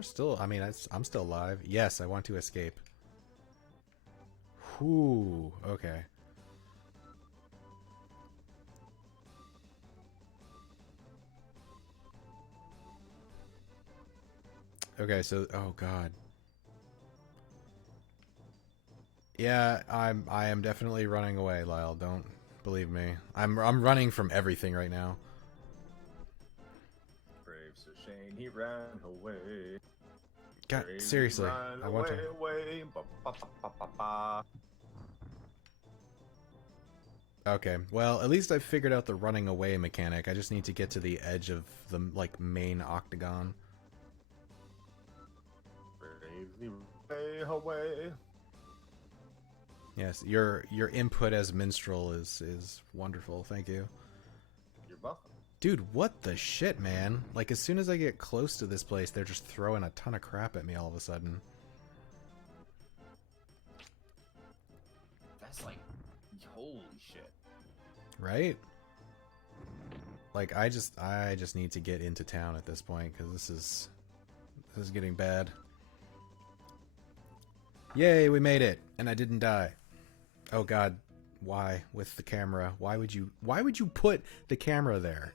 Still, I mean, I'm still alive. Yes, I want to escape. Whew, okay. Okay, so, oh god. Yeah, I am definitely running away, Lyle. Don't believe me. I'm running from everything right now. Brave Sir Shane, he ran away. God, Bravely seriously, ran I want to. away. Ba, ba, ba, ba, ba, ba. Okay, well, at least I figured out the running away mechanic. I just need to get to the edge of the like main octagon. Bravely away, away. Yes, your input as minstrel is wonderful. Thank you. You're welcome. Dude, what the shit, man? Like, as soon as I get close to this place, they're just throwing a ton of crap at me all of a sudden. That's like, holy shit. Right? Like, I just need to get into town at this point, because this is getting bad. Yay, we made it! And I didn't die. Oh god, why? With the camera. Why would you put the camera there?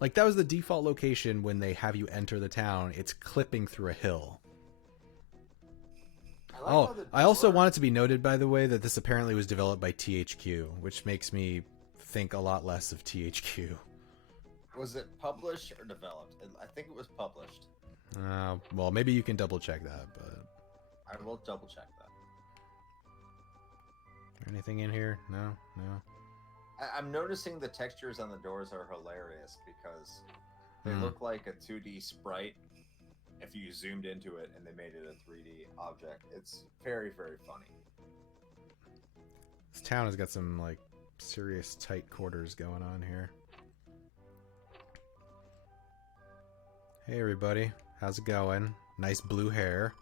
Like, that was the default location when they have you enter the town. It's clipping through a hill. I also want it to be noted, by the way, that this apparently was developed by THQ, which makes me think a lot less of THQ. Was it published or developed? I think it was published. Well, maybe you can double check that, but... I will double check that. Anything in here? No? No? I'm noticing the textures on the doors are hilarious because they look like a 2D sprite if you zoomed into it and they made it a 3D object. It's very, very funny. This town has got some, like, serious tight quarters going on here. Hey, everybody. How's it going? Nice blue hair.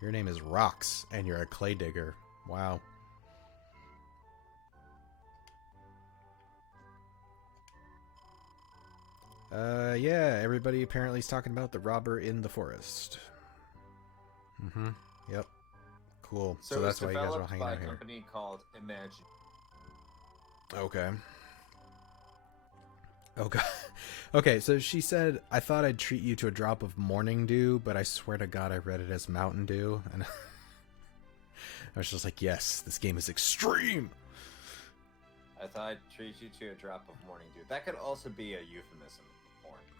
Your name is Rox, and you're a clay digger. Wow. Yeah, everybody apparently is talking about the robber in the forest. Mm-hmm. Yep. Cool. So that's why you guys are all hanging out here. It's developed by a company called Imagine. Okay. Oh god. Okay, so she said, I thought I'd treat you to a drop of morning dew, but I swear to god I read it as Mountain Dew, and I was just like, yes, this game is extreme! I thought I'd treat you to a drop of morning dew. That could also be a euphemism.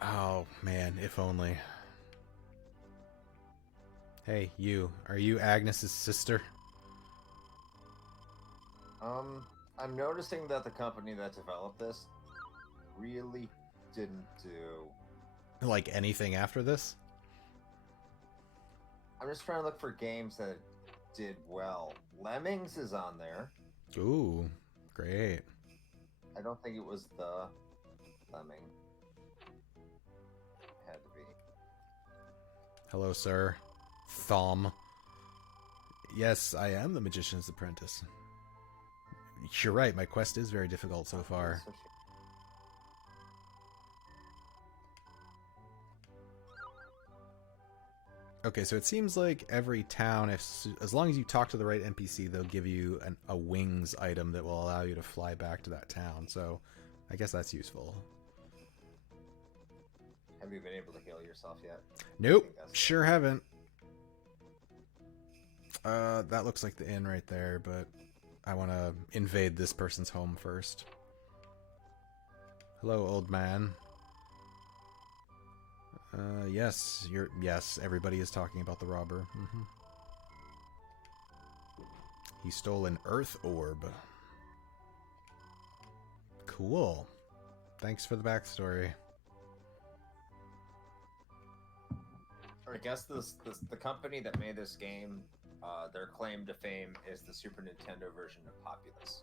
Oh, man, if only. Hey, you. Are you Agnes's sister? I'm noticing that the company that developed this really didn't do... Like anything after this? I'm just trying to look for games that did well. Lemmings is on there. Ooh, great. I don't think it was the Lemming. Had to be. Hello, sir. Thumb. Yes, I am the Magician's Apprentice. You're right, my quest is very difficult so far. Okay, so it seems like every town, as long as you talk to the right NPC, they'll give you a wings item that will allow you to fly back to that town. So I guess that's useful. Have you been able to heal yourself yet? Nope, sure haven't. That looks like the inn right there, but I want to invade this person's home first. Hello, old man. Yes, everybody is talking about the robber. Mm-hmm. He stole an earth orb. Cool. Thanks for the backstory. I guess the company that made this game, their claim to fame is the Super Nintendo version of Populous.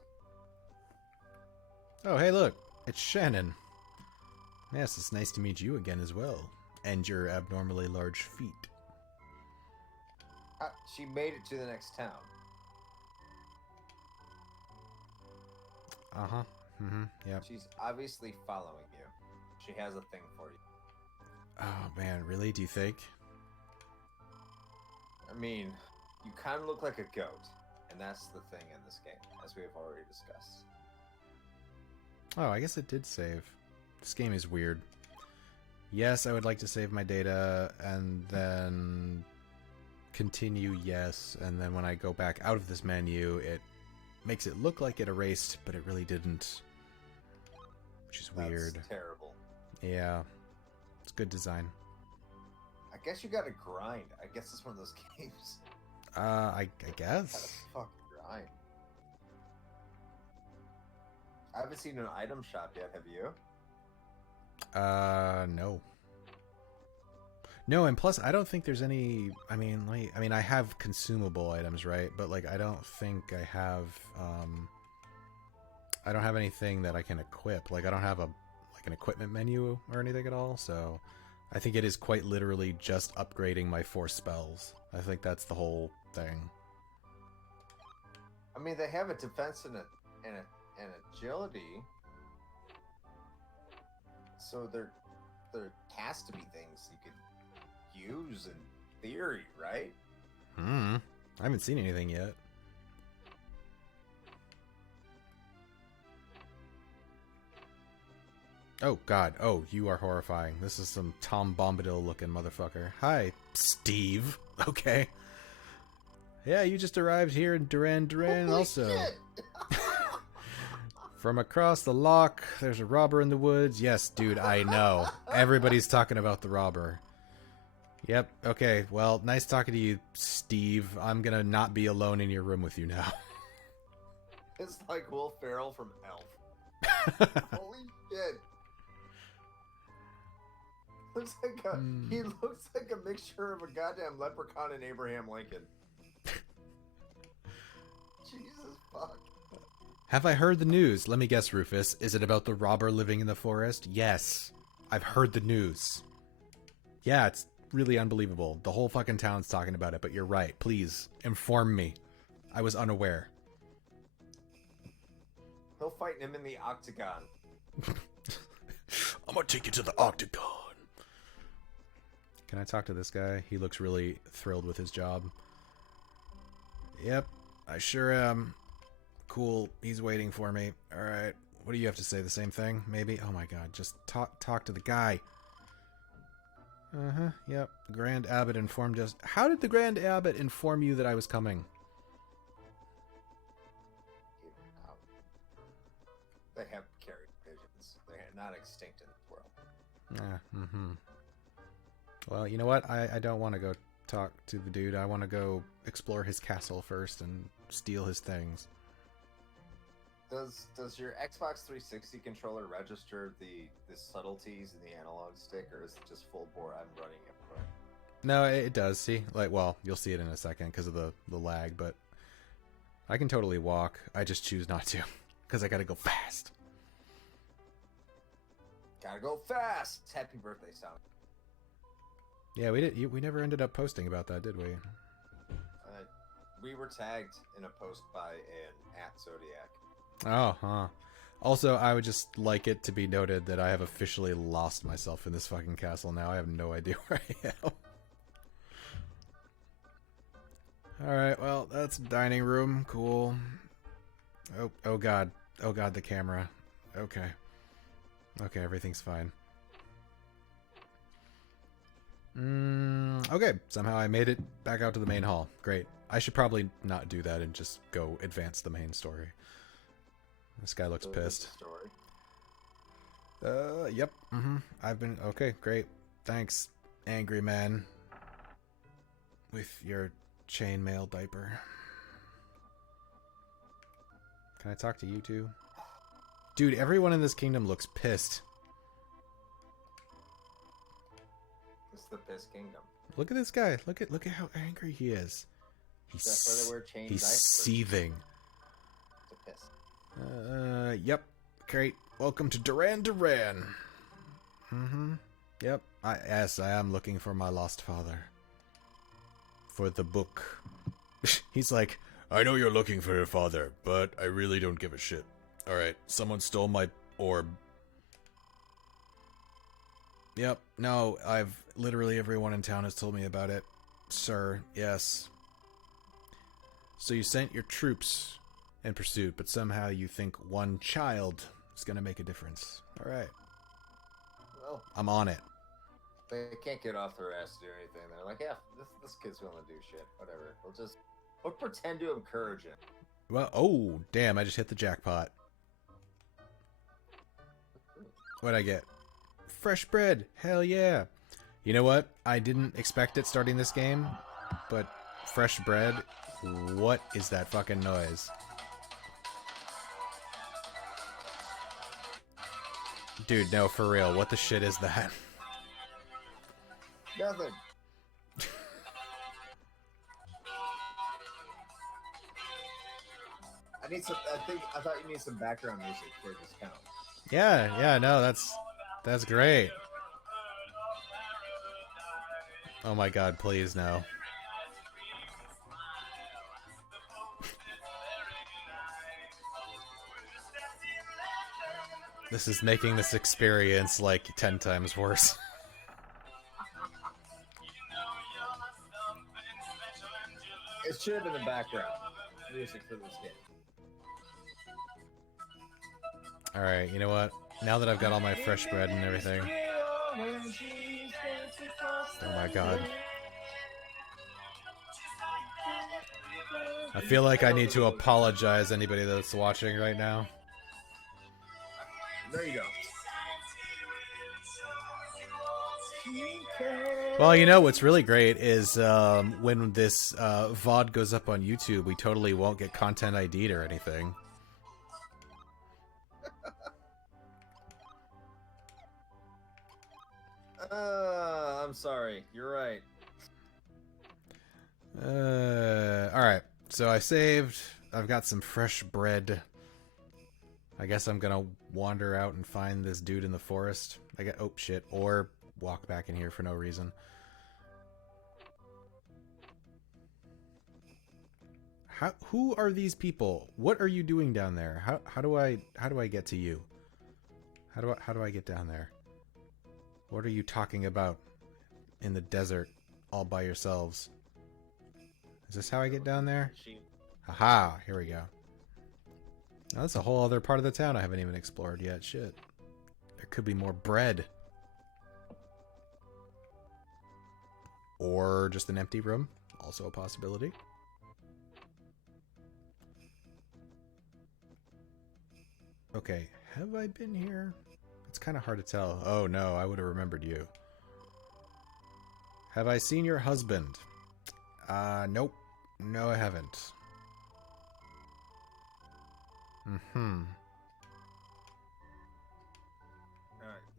Oh, hey, look. It's Shannon. Yes, it's nice to meet you again as well. And your abnormally large feet. She made it to the next town. Uh-huh. Mm-hmm. Yep. She's obviously following you. She has a thing for you. Oh, man. Really? Do you think? I mean, you kind of look like a goat, and that's the thing in this game, as we have already discussed. Oh, I guess it did save. This game is weird. Yes, I would like to save my data, and then continue, yes, and then when I go back out of this menu, it makes it look like it erased, but it really didn't. Which is weird. That's terrible. Yeah. It's good design. I guess you gotta grind. I guess it's one of those games. I guess. Gotta fucking grind. I haven't seen an item shop yet, have you? No. No, and plus I don't think there's any, I mean, I have consumable items, right? But like I don't think I have anything that I can equip. Like I don't have an equipment menu or anything at all, so I think it is quite literally just upgrading my 4 spells. I think that's the whole thing. I mean, they have a defense and agility, so there has to be things you could use in theory, right? I haven't seen anything yet. Oh, God. Oh, you are horrifying. This is some Tom Bombadil-looking motherfucker. Hi, Steve. Okay. Yeah, you just arrived here in Duran Holy also. shit! From across the lock, there's a robber in the woods. Yes, dude, I know. Everybody's talking about the robber. Yep, okay. Well, nice talking to you, Steve. I'm gonna not be alone in your room with you now. It's like Will Ferrell from Elf. Holy shit! He looks like a mixture of a goddamn leprechaun and Abraham Lincoln. Jesus fuck. Have I heard the news? Let me guess, Rufus. Is it about the robber living in the forest? Yes. I've heard the news. Yeah, it's really unbelievable. The whole fucking town's talking about it, but you're right. Please, inform me. I was unaware. He'll fight him in the octagon. I'm gonna take you to the octagon. Can I talk to this guy? He looks really thrilled with his job. Yep, I sure am. Cool, he's waiting for me. Alright, what do you have to say? The same thing? Maybe? Oh my god, just talk to the guy. Uh-huh, yep. The Grand Abbot informed us. How did the Grand Abbot inform you that I was coming? They have carried pigeons. They're not extinct in this world. Well, you know what? I don't want to go talk to the dude. I want to go explore his castle first and steal his things. Does your Xbox 360 controller register the subtleties in the analog stick, or is it just full bore? I'm running it. No, it does. See, like, well, you'll see it in a second because of the lag, but I can totally walk. I just choose not to because I gotta go fast. Gotta go fast. Happy birthday, Sonic. Yeah, we never ended up posting about that, did we? We were tagged in a post by an @Zodiac. Oh, huh. Also, I would just like it to be noted that I have officially lost myself in this fucking castle now. I have no idea where I am. Alright, well, that's dining room. Cool. Oh god. Oh god, the camera. Okay. Okay, everything's fine. Okay, somehow I made it back out to the main hall. Great. I should probably not do that and just go advance the main story. This guy looks pissed. Yep. I've been... Okay, great. Thanks, angry man. With your chainmail diaper. Can I talk to you two? Dude, everyone in this kingdom looks pissed. It's the Piss Kingdom. Look at this guy. Look at how angry he is. He's seething. To piss. Yep. Great. Welcome to Duran. Yep. Yes, I am looking for my lost father. For the book. He's like, I know you're looking for your father, but I really don't give a shit. Alright, someone stole my orb. Yep. No, literally everyone in town has told me about it. Sir, yes. So you sent your troops in pursuit, but somehow you think one child is going to make a difference. All right. Well, I'm on it. they can't get off their ass to do anything. They're like, yeah, this kid's willing to do shit. Whatever. We'll pretend to encourage him. Well, oh, damn, I just hit the jackpot. What'd I get? Fresh bread. Hell yeah. You know what? I didn't expect it starting this game, but fresh bread, what is that fucking noise? Dude, no, for real. What the shit is that? Nothing. I thought you need some background music for this count. Yeah, no, that's great. Oh my god, please no. This is making this experience like 10 times worse. It should have been the background music for this game. Alright, you know what? Now that I've got all my fresh bread and everything. Oh my god. I feel like I need to apologize to anybody that's watching right now. There you go. Well, you know what's really great is when this VOD goes up on YouTube, we totally won't get content ID'd or anything. I'm sorry. You're right. Alright. So I saved. I've got some fresh bread. I guess I'm gonna wander out and find this dude in the forest. Oh shit. Or walk back in here for no reason. Who are these people? What are you doing down there? How do I get to you? How do I get down there? What are you talking about in the desert all by yourselves? Is this how I get down there? Haha, here we go. Now, that's a whole other part of the town I haven't even explored yet. Shit. There could be more bread. Or just an empty room. Also a possibility. Okay, have I been here? It's kind of hard to tell. Oh no, I would have remembered you. Have I seen your husband? Nope. No, I haven't. Mm-hmm.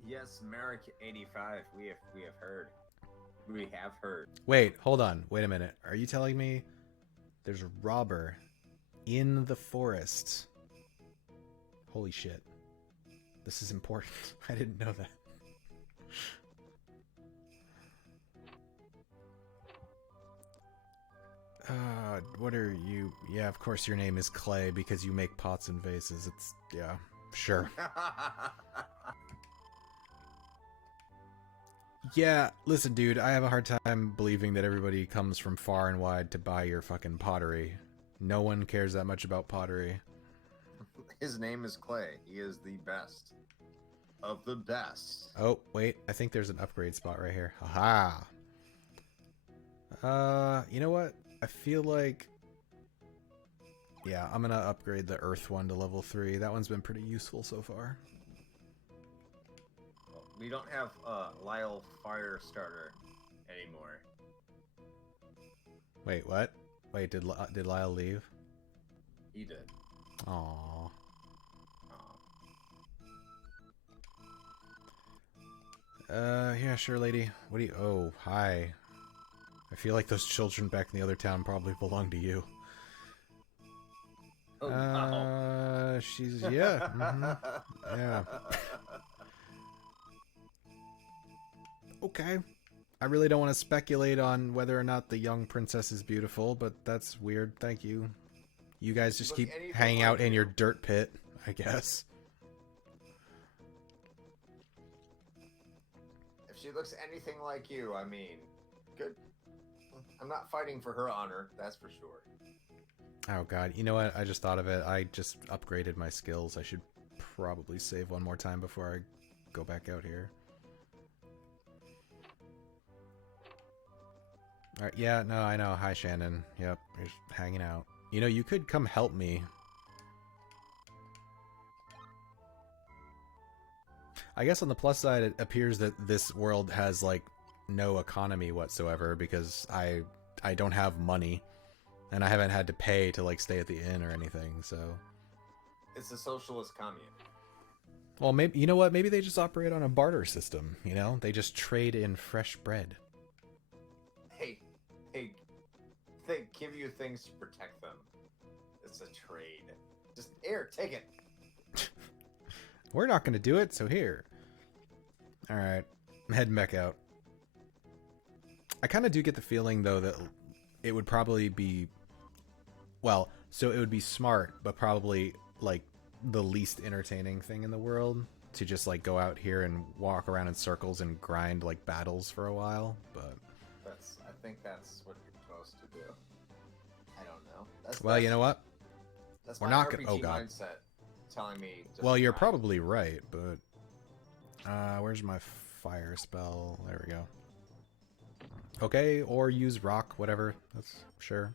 Yes, Merrick 85. We have heard. We have heard. Wait, hold on. Wait a minute. Are you telling me there's a robber in the forest? Holy shit. This is important. I didn't know that. What are you? Yeah, of course your name is Clay because you make pots and vases. It's, yeah, sure. Yeah, listen, dude, I have a hard time believing that everybody comes from far and wide to buy your fucking pottery. No one cares that much about pottery. His name is Clay. He is the best of the best. Oh, wait, I think there's an upgrade spot right here. Haha. You know what? I feel like... yeah, I'm gonna upgrade the Earth one to level 3. That one's been pretty useful so far. We don't have Lyle Firestarter anymore. Wait, what? Wait, did Lyle leave? He did. Aww. Yeah, sure, lady. What do you... oh, hi. I feel like those children back in the other town probably belong to you. Oh, wow. She's... yeah. Mm-hmm. Yeah. Okay. I really don't want to speculate on whether or not the young princess is beautiful, but that's weird. Thank you. You guys just keep hanging out in your dirt pit, I guess. If she looks anything like you, I mean, good. I'm not fighting for her honor, that's for sure. Oh god, you know what? I just thought of it. I just upgraded my skills. I should probably save one more time before I go back out here. Alright, yeah, no, I know. Hi, Shannon. Yep, you're just hanging out. You know, you could come help me. I guess on the plus side, it appears that this world has, like, no economy whatsoever because I don't have money. And I haven't had to pay to, like, stay at the inn or anything, so... It's a socialist commune. Well, maybe, you know what? Maybe they just operate on a barter system, you know? They just trade in fresh bread. Hey, they give you things to protect them. It's a trade. Just, here, take it. We're not going to do it, so here. Alright, I'm heading back out. I kind of do get the feeling, though, that it would probably be... Well, so it would be smart, but probably, like, the least entertaining thing in the world to just, like, go out here and walk around in circles and grind, like, battles for a while, but... I think that's what you're supposed to do. I don't know. Well, you know what? That's We're my not RPG oh god. mindset telling me... Well, you're probably right, but... where's my fire spell? There we go. Okay, or use rock, whatever. That's sure.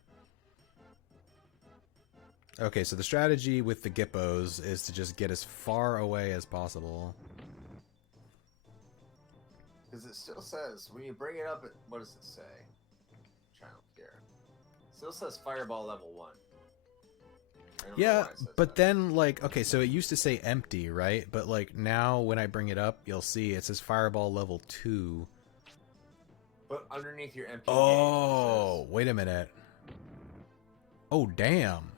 Okay, so the strategy with the Gippos is to just get as far away as possible. Because it still says, when you bring it up, what does it say? Trying to here. It still says Fireball level 1. Yeah, but then, like, okay, so it used to say empty, right? But, like, now when I bring it up, you'll see it says Fireball level 2. But underneath your empty Oh, gauge, wait a minute. Oh, damn.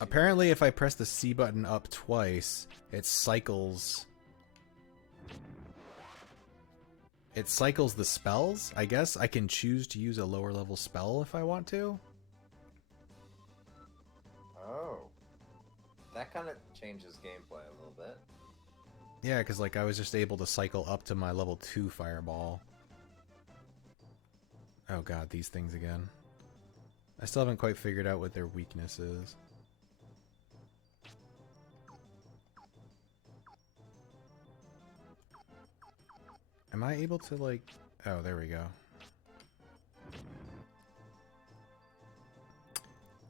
Apparently, if I press the C button up twice, it cycles... It cycles the spells, I guess. I can choose to use a lower level spell if I want to. Oh. That kind of changes gameplay a little bit. Yeah, because, like, I was just able to cycle up to my level 2 fireball. Oh god, these things again. I still haven't quite figured out what their weakness is. Am I able to, like... Oh, there we go.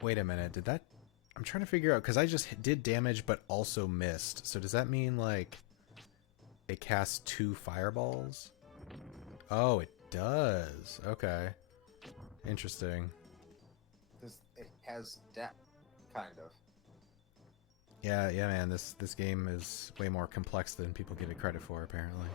Wait a minute, did that... I'm trying to figure out, because I just did damage but also missed. So does that mean, like, it casts 2 fireballs? Oh, it does. Okay. Interesting. It has depth, kind of. Yeah, man, this game is way more complex than people give it credit for, apparently.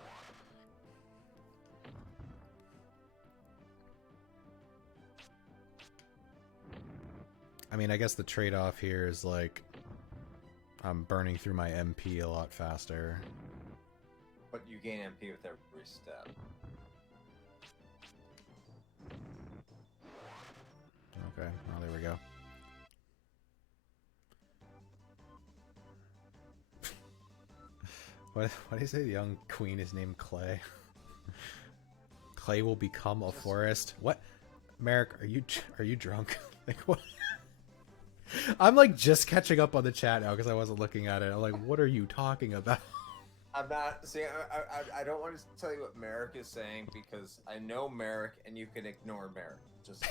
I mean, I guess the trade-off here is, like, I'm burning through my MP a lot faster. But you gain MP with every step. Okay, well, there we go. What do you say the young queen is named Clay? Clay will become a forest? What? Merrick, are you drunk? Like, what? I'm, like, just catching up on the chat now because I wasn't looking at it. I'm like, what are you talking about? I'm not... See, I don't want to tell you what Merrick is saying because I know Merrick and you can ignore Merrick. Just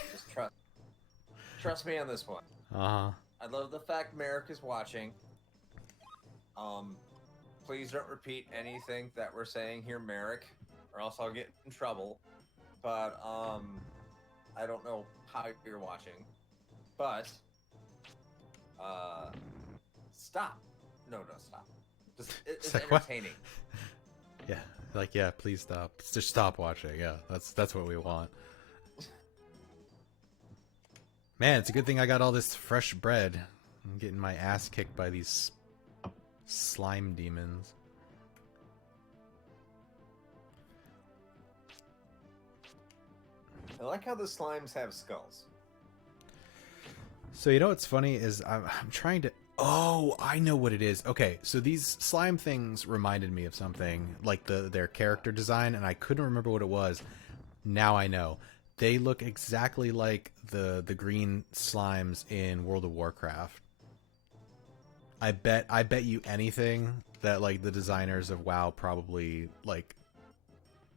trust me on this one. Uh-huh. I love the fact Merrick is watching. Please don't repeat anything that we're saying here, Merrick, or else I'll get in trouble. But, I don't know how you're watching. But... stop. No, stop. It's entertaining. Yeah, like, yeah, please stop. Just stop watching. Yeah, that's what we want. Man, it's a good thing I got all this fresh bread. I'm getting my ass kicked by these slime demons. I like how the slimes have skulls. So, you know what's funny is I'm trying to... Oh, I know what it is. Okay, so these slime things reminded me of something, like their character design, and I couldn't remember what it was. Now I know. They look exactly like the green slimes in World of Warcraft. I bet you anything that like the designers of WoW probably like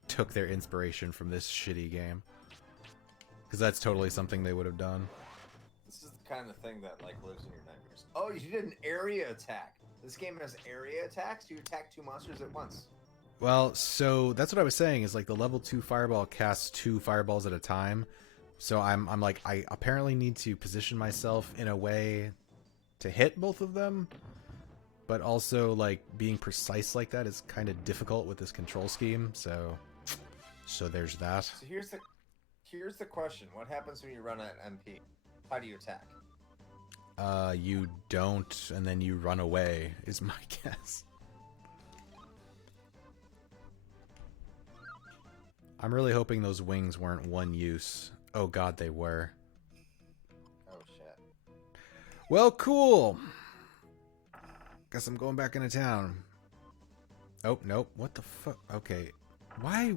took their inspiration from this shitty game. Because that's totally something they would have done. This is the kind of thing that like lives in your nightmares. Oh, you did an area attack. This game has area attacks. You attack 2 monsters at once. Well, so that's what I was saying is like the level 2 fireball casts 2 fireballs at a time. So I'm like I apparently need to position myself in a way to hit both of them, but also like being precise like that is kind of difficult with this control scheme. So there's that. So here's the question: what happens when you run an MP? How do you attack? You don't, and then you run away, is my guess. I'm really hoping those wings weren't one use. Oh god, they were. Oh shit. Well, cool. Guess I'm going back into town. Oh, nope. What the fuck? Okay. Why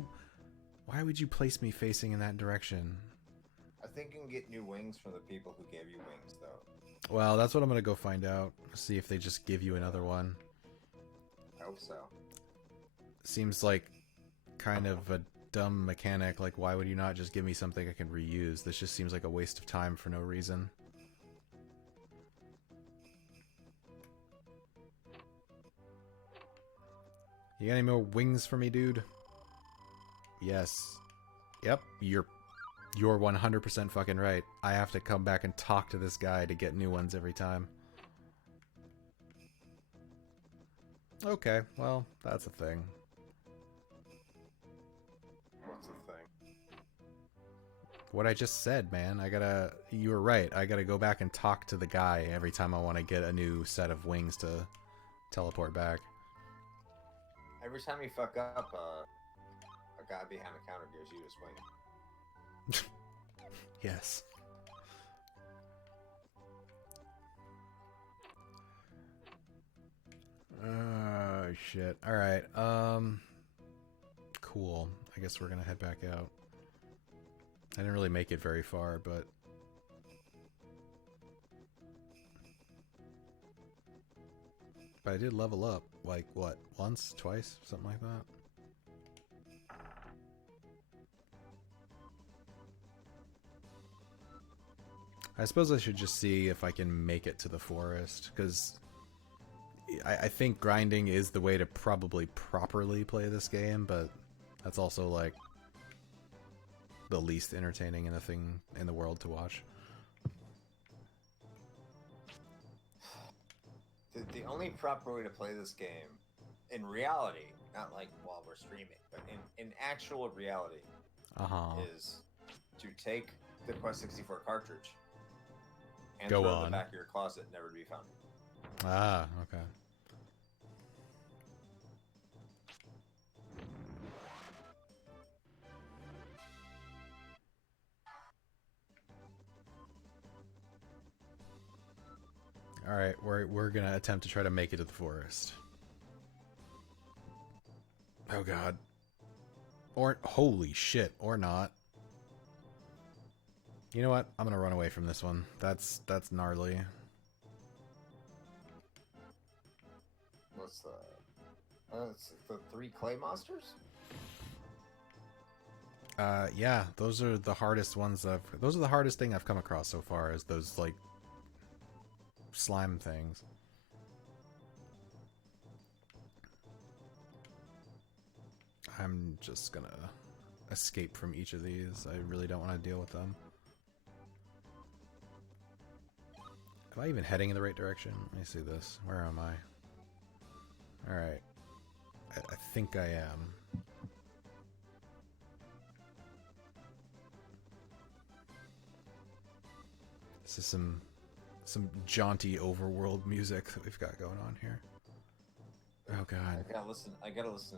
would you place me facing in that direction? I think you can get new wings from the people who gave you wings, though. Well, that's what I'm gonna go find out. See if they just give you another one. I hope so. Seems like kind of a dumb mechanic. Like, why would you not just give me something I can reuse? This just seems like a waste of time for no reason. You got any more wings for me, dude? Yes. Yep, you're 100% fucking right. I have to come back and talk to this guy to get new ones every time. Okay, well, that's a thing. What's the thing? What I just said, man. You were right. I gotta go back and talk to the guy every time I want to get a new set of wings to teleport back. Every time you fuck up, a guy behind the counter gives you a swing. Yes. Shit. Alright, cool. I guess we're gonna head back out. I didn't really make it very far, but... But I did level up, like, what, once? Twice? Something like that? I suppose I should just see if I can make it to the forest, because I think grinding is the way to probably properly play this game, but that's also, like, the least entertaining in the thing in the world to watch. The only proper way to play this game, in reality, not like while we're streaming, but in actual reality, is to take the Quest 64 cartridge and throw it in the back of your closet, never to be found. Ah, okay. Alright, we're gonna attempt to try to make it to the forest. Oh god. Or, holy shit, or not. You know what? I'm gonna run away from this one. That's gnarly. What's the... it's the 3 clay monsters? Yeah, those are the hardest ones those are the hardest thing I've come across so far, is those, like, slime things. I'm just gonna escape from each of these. I really don't want to deal with them. Am I even heading in the right direction? Let me see this. Where am I? Alright. I think I am. This is some jaunty overworld music that we've got going on here. Oh god. I gotta listen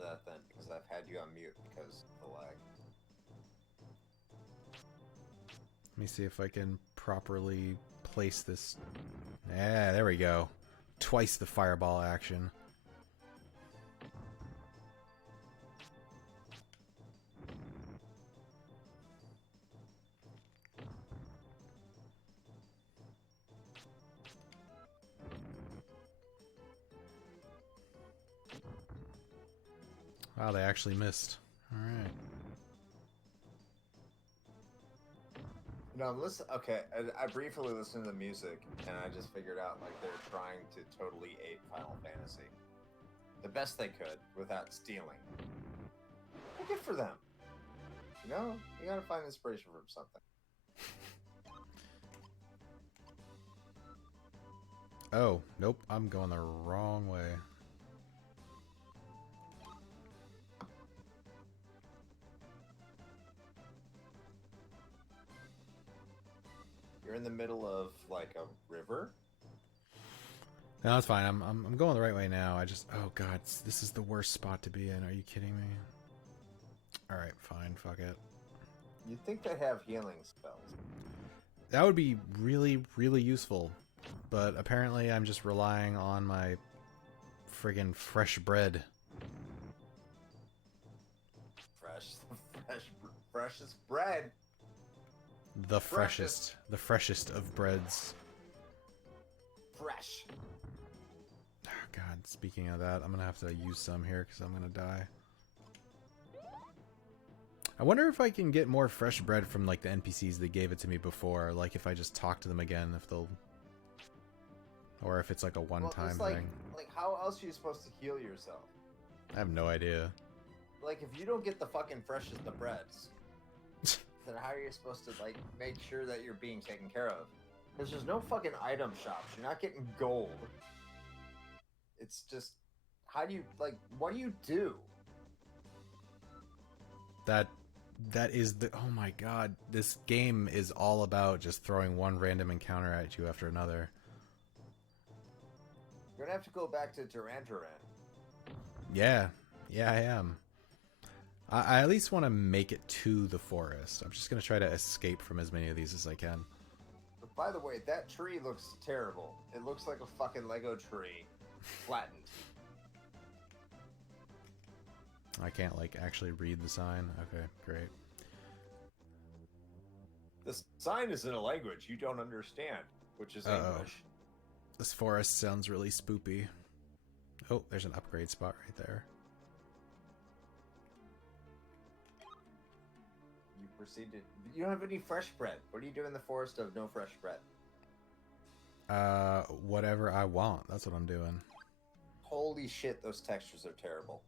to that then, because I've had you on mute because of the lag. Let me see if I can properly place this. Yeah, there we go. twice the fireball action. Wow, they actually missed. Alright. No, listen. Okay, I briefly listened to the music, and I just figured out like they're trying to totally ape Final Fantasy, the best they could without stealing. Well, good for them. You know, you gotta find inspiration from something. Oh, nope, I'm going the wrong way. You're in the middle of like a river. No, that's fine. I'm going the right way now. I just, oh god, this is the worst spot to be in. Are you kidding me? All right, fine, fuck it. You'd think they have healing spells. That would be really, really useful, but apparently I'm just relying on my friggin' fresh bread. Freshest bread. The freshest of breads. Fresh. Oh god, speaking of that, I'm gonna have to use some here because I'm gonna die. I wonder if I can get more fresh bread from like the NPCs that gave it to me before, like if I just talk to them again, if they'll, or if it's like a one-time thing. Like how else are you supposed to heal yourself? I have no idea. Like if you don't get the fucking freshest of breads, then how are you supposed to like make sure that you're being taken care of? Because there's no fucking item shops. You're not getting gold. It's just, how do you, like, what do you do? That is the, oh my god, this game is all about just throwing one random encounter at you after another. You're gonna have to go back to Duran Duran. Yeah, I am. I at least want to make it to the forest. I'm just gonna try to escape from as many of these as I can. But by the way, that tree looks terrible. It looks like a fucking Lego tree, flattened. I can't like actually read the sign. Okay, great. The sign is in a language you don't understand, which is English. This forest sounds really spoopy. Oh, there's an upgrade spot right there. You proceeded. You don't have any fresh bread. What do you do in the forest of no fresh bread? Whatever I want. That's what I'm doing. Holy shit, those textures are terrible.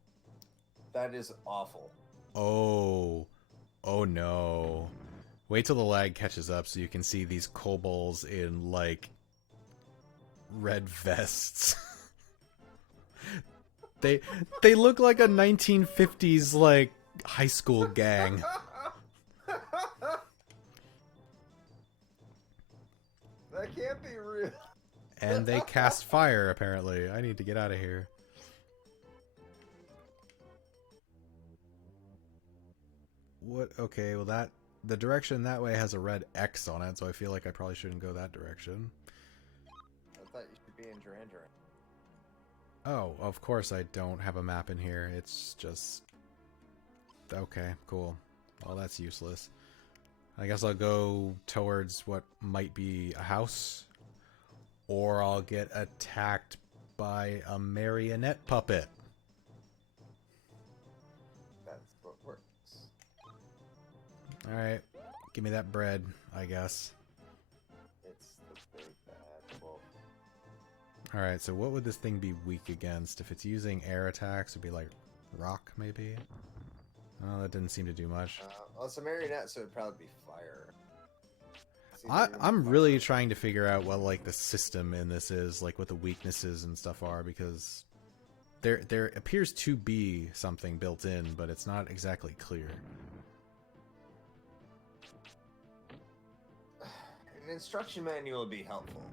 That is awful. Oh no. Wait till the lag catches up so you can see these kobolds in, like, red vests. They look like a 1950s, like, high school gang. That can't be real. And they cast fire, apparently. I need to get out of here. What? Okay, well the direction that way has a red X on it, so I feel like I probably shouldn't go that direction. I thought you should be in Duran Duran. Oh, of course I don't have a map in here. It's just... Okay, cool. Well, that's useless. I guess I'll go towards what might be a house. Or I'll get attacked by a marionette puppet. That's what works. Alright, give me that bread, I guess. It's the big bad wolf. Alright, so what would this thing be weak against? If it's using air attacks, it'd be like rock, maybe? Oh, that didn't seem to do much. Well, it's a marionette, so it'd probably be fire. I'm really trying to figure out what, like, the system in this is, like, what the weaknesses and stuff are, because there appears to be something built in, but it's not exactly clear. An instruction manual would be helpful.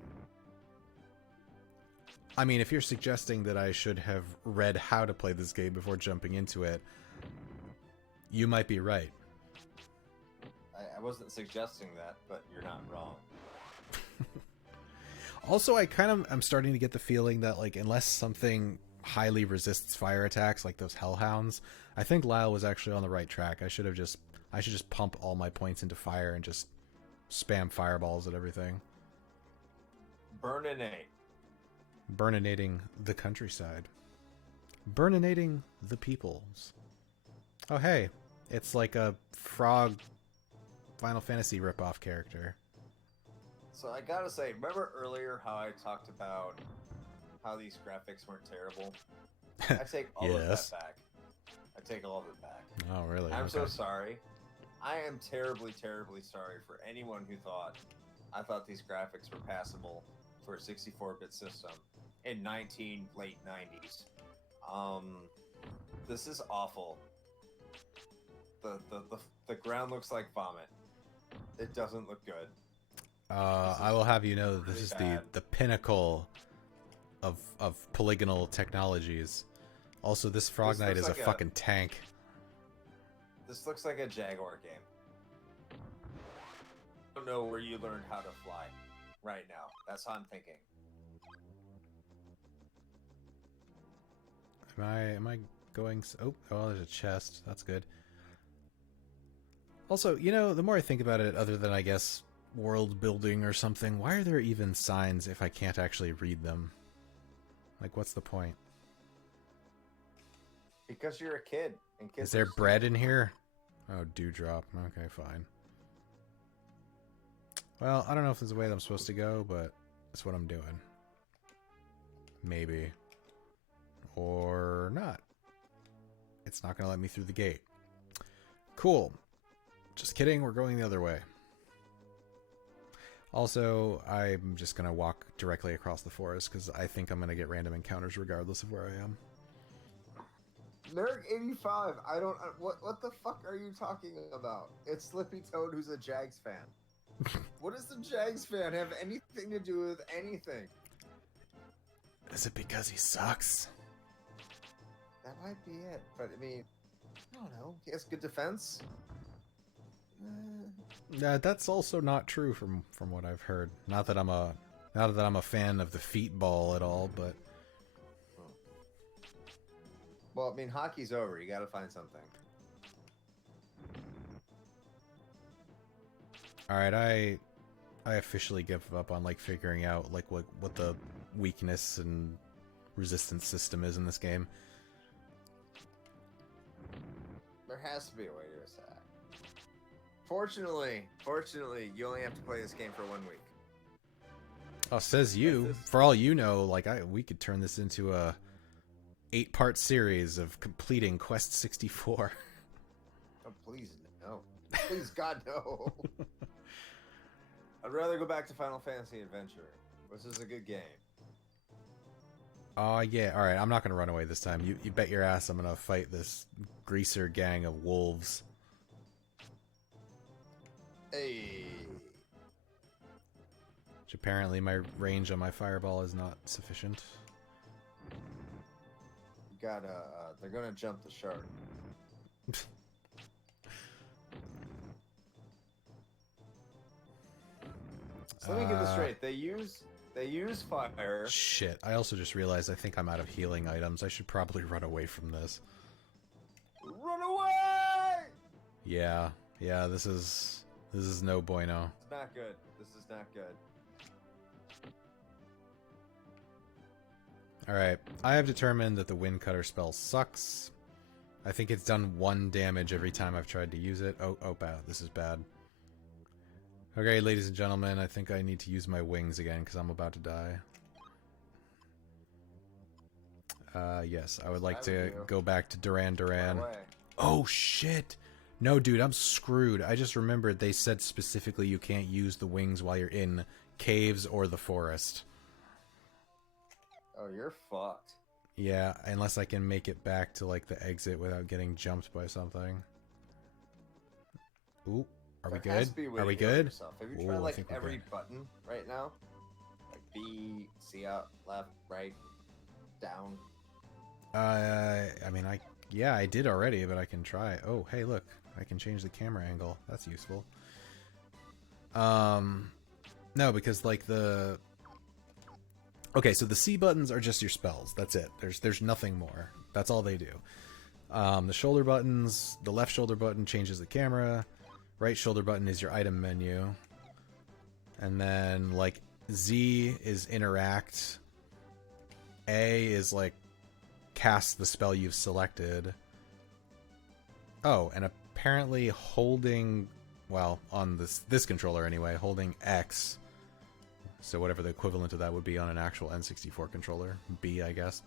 I mean, if you're suggesting that I should have read how to play this game before jumping into it, you might be right. I wasn't suggesting that, but you're not wrong. Also, I'm starting to get the feeling that, like, unless something highly resists fire attacks, like those hellhounds, I think Lyle was actually on the right track. I should just pump all my points into fire and just spam fireballs at everything. Burninate. Burninating the countryside. Burninating the peoples. Oh, hey. It's like a frog Final Fantasy ripoff character. So I gotta say, remember earlier how I talked about how these graphics weren't terrible? I take all of that back. I take all of it back. Oh, really? I'm so sorry. I am terribly, terribly sorry for anyone who thought I thought these graphics were passable for a 64-bit system in late 90s. This is awful. The ground looks like vomit. It doesn't look good. I will have you know that this really is bad. the pinnacle of polygonal technologies. Also, this Frog This Knight is looks like a fucking tank. This looks like a Jaguar game. I don't know where you learned how to fly right now. That's how I'm thinking. Am I going? Oh, there's a chest. That's good. Also, you know, the more I think about it, other than I guess world building or something, why are there even signs if I can't actually read them? Like, what's the point? Because you're a kid. And kids Is there are bread in here? Oh, dewdrop. Okay, fine. Well, I don't know if there's a way that I'm supposed to go, but that's what I'm doing. Maybe. Or not. It's not going to let me through the gate. Cool. Just kidding, we're going the other way. Also, I'm just going to walk directly across the forest because I think I'm going to get random encounters regardless of where I am. Nerd 85. I don't. What the fuck are you talking about? It's Slippy Toad who's a Jags fan. What does the Jags fan have anything to do with anything? Is it because he sucks? That might be it. But I mean, I don't know. He has good defense. That's also not true from what I've heard. Not that I'm a fan of the feet ball at all, but well, I mean, hockey's over. You got to find something. all right, I officially give up on like figuring out like what the weakness and resistance system is in this game. There has to be a way to attack. Fortunately, you only have to play this game for 1 week. Oh, says you. For all you know, like we could turn this into a 8-part series of completing Quest 64. Oh, please no. Please God no. I'd rather go back to Final Fantasy Adventure. This is a good game. Oh yeah, all right. I'm not gonna run away this time. You bet your ass I'm gonna fight this greaser gang of wolves. Hey. Which apparently my range on my fireball is not sufficient. You gotta. They're gonna jump the shark. So let me get this straight. They use fire. Shit. I also just realized I think I'm out of healing items. I should probably run away from this. Run away! Yeah. Yeah, this is no bueno. It's not good. This is not good. Alright. I have determined that the Wind Cutter spell sucks. I think it's done 1 damage every time I've tried to use it. Oh, bad. This is bad. Okay, ladies and gentlemen, I think I need to use my wings again because I'm about to die. Yes, I would like to go back to Duran Duran. Oh, shit! No, dude, I'm screwed. I just remembered they said specifically you can't use the wings while you're in caves or the forest. Oh, you're fucked. Yeah, unless I can make it back to, like, the exit without getting jumped by something. Ooh. Are we good? Are we good? Have you tried like every button right now? Like B, C up, left, right, down. I mean, yeah, I did already, but I can try. Oh, hey, look, I can change the camera angle. That's useful. No, because like Okay, so the C buttons are just your spells. That's it. There's nothing more. That's all they do. The shoulder buttons, the left shoulder button changes the camera. Right shoulder button is your item menu. And then, like, Z is interact. A is, like, cast the spell you've selected. Oh, and apparently holding, well, on this controller anyway, holding X, so whatever the equivalent of that would be on an actual N64 controller, B, I guess,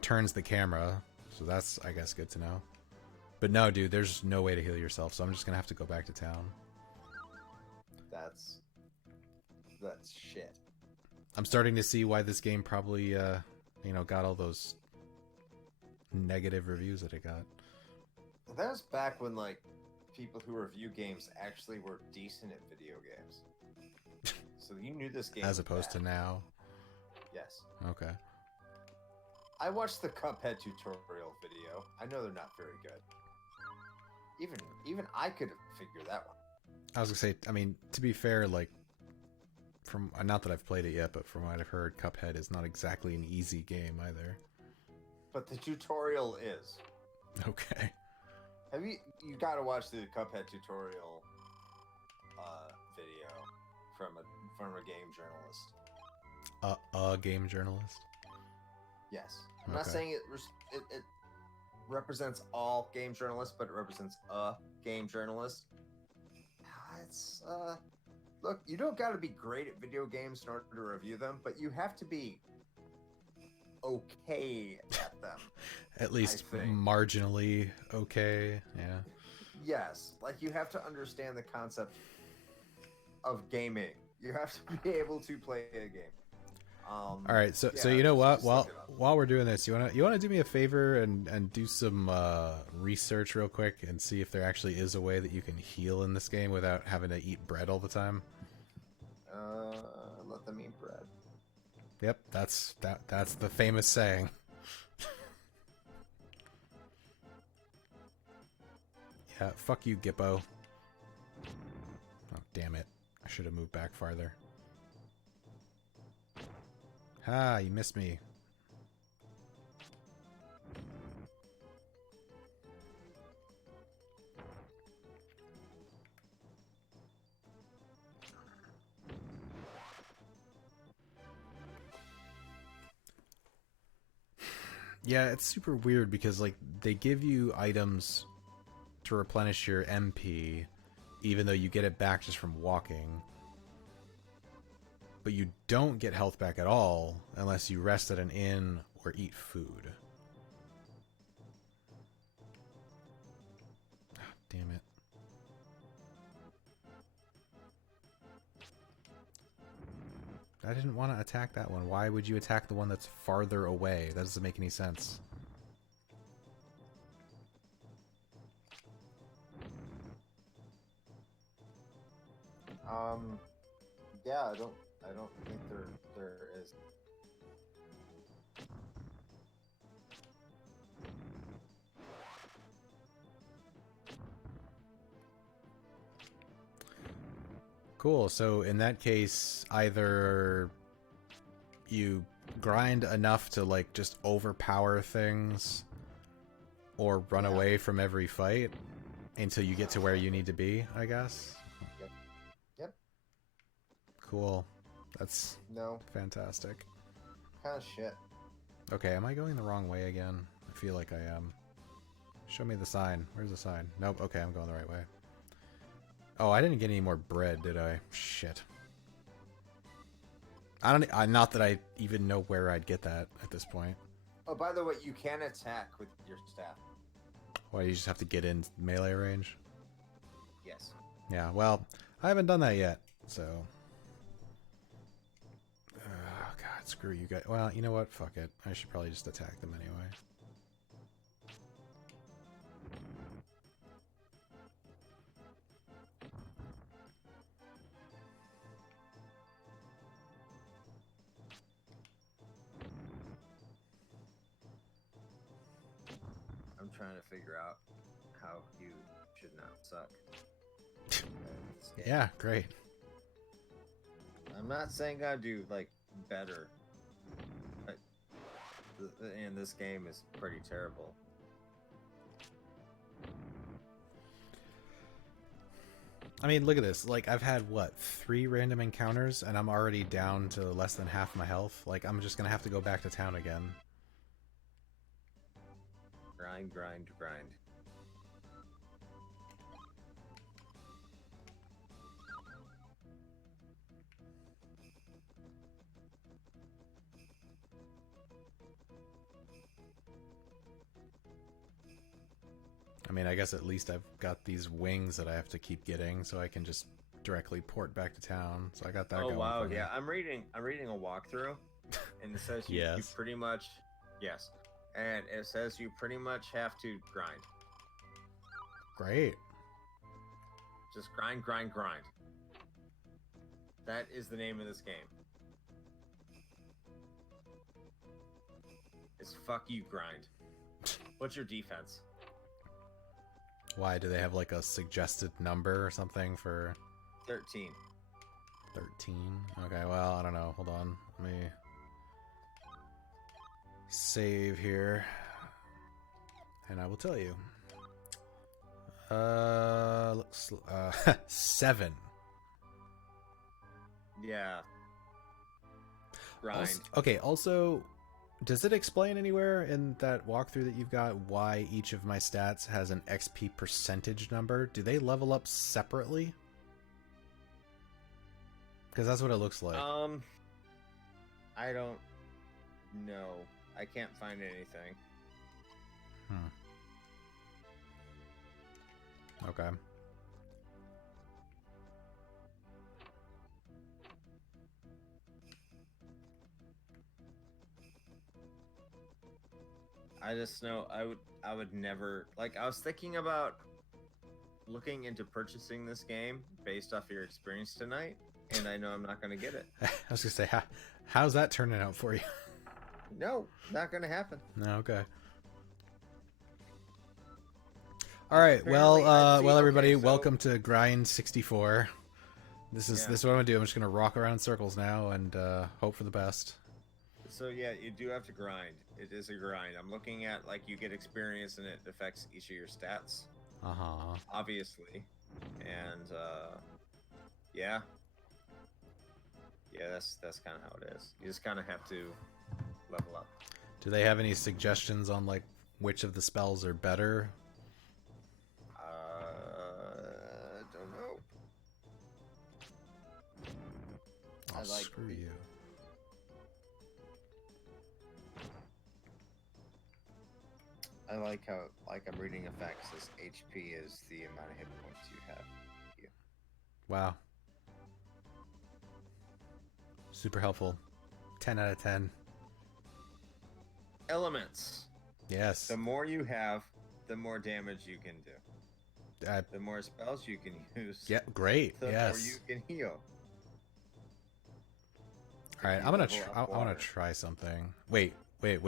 turns the camera. So that's, I guess, good to know. But no, dude, there's no way to heal yourself, so I'm just gonna have to go back to town. That's shit. I'm starting to see why this game probably, you know, got all those negative reviews that it got. That was back when, like, people who review games actually were decent at video games. So you knew this game As was opposed bad. to now. Yes. Okay. I watched the Cuphead tutorial video. I know they're not very good. Even I could figure that one. I was gonna say, I mean, to be fair, like, from, not that I've played it yet, but from what I've heard, Cuphead is not exactly an easy game either. But the tutorial is. Okay. You gotta watch the Cuphead tutorial video from a game journalist. A game journalist? Yes. I'm not Okay. saying it represents all game journalists, but it represents a game journalist. It's look, you don't gotta be great at video games in order to review them, but you have to be okay at them. At least I think. marginally okay, yeah. Yes, like you have to understand the concept of gaming. You have to be able to play a game. All right, so yeah, you know what? just look it up. While we're doing this, you wanna do me a favor and do some research real quick and see if there actually is a way that you can heal in this game without having to eat bread all the time. Let them eat bread. Yep, that's the famous saying. Yeah, fuck you, Gippo. Oh, damn it. I should have moved back farther. Ah, you missed me. Yeah, it's super weird because, like, they give you items to replenish your MP, even though you get it back just from walking. But you don't get health back at all unless you rest at an inn or eat food. Ah, damn it. I didn't want to attack that one. Why would you attack the one that's farther away? That doesn't make any sense. Yeah, I don't think there is. Cool, so in that case, either you grind enough to, like, just overpower things, or run away from every fight until you get to where you need to be, I guess. Yep. Cool. That's No, fantastic. kind of shit. Okay, am I going the wrong way again? I feel like I am. Show me the sign. Where's the sign? Nope, okay, I'm going the right way. Oh, I didn't get any more bread, did I? Shit. Not that I even know where I'd get that at this point. Oh, by the way, you can attack with your staff. Why, you just have to get in melee range? Yes. Yeah, well, I haven't done that yet, so... Oh, God, screw you guys. Well, you know what? Fuck it. I should probably just attack them anyway. I'm trying to figure out how you should not suck. Yeah, great. I'm not saying I do like better. And this game is pretty terrible. I mean, look at this. Like, I've had, what, 3 random encounters, and I'm already down to less than half my health. Like, I'm just gonna have to go back to town again. Grind, grind, grind. I mean, I guess at least I've got these wings that I have to keep getting, so I can just directly port back to town. So I got that going. Oh wow, for me. yeah. I'm reading a walkthrough, and it says you Yes. pretty much and it says you pretty much have to grind. Great. Just grind, grind, grind. That is the name of this game. It's fuck you, grind. What's your defense? Why, do they have like a suggested number or something for 13. 13? Okay, well, I don't know. Hold on. Let me save here. And I will tell you. Looks 7. Yeah. Grind. Also, does it explain anywhere in that walkthrough that you've got why each of my stats has an XP percentage number? Do they level up separately? Because that's what it looks like. I don't know. I can't find anything. Okay. I just know I would never, like, I was thinking about looking into purchasing this game based off your experience tonight, and I know I'm not going to get it. I was gonna say, how's that turning out for you? No, not going to happen. No, okay. All right. Well, everybody, welcome to Grind 64. This is what I'm gonna do. I'm just gonna rock around circles now and hope for the best. So yeah, you do have to grind. It is a grind. I'm looking at, like, you get experience and it affects each of your stats. Obviously, and yeah, that's kind of how it is. You just kind of have to level up. Do they have any suggestions on like which of the spells are better? Don't know. Screw you. I like how, like, I'm reading effects. This HP is the amount of hit points you have. Wow. Super helpful. 10 out of 10. Elements. Yes. The more you have, the more damage you can do. The more spells you can use. Yeah, great. The yes. more you can heal. All right, I want to try something. Wait. What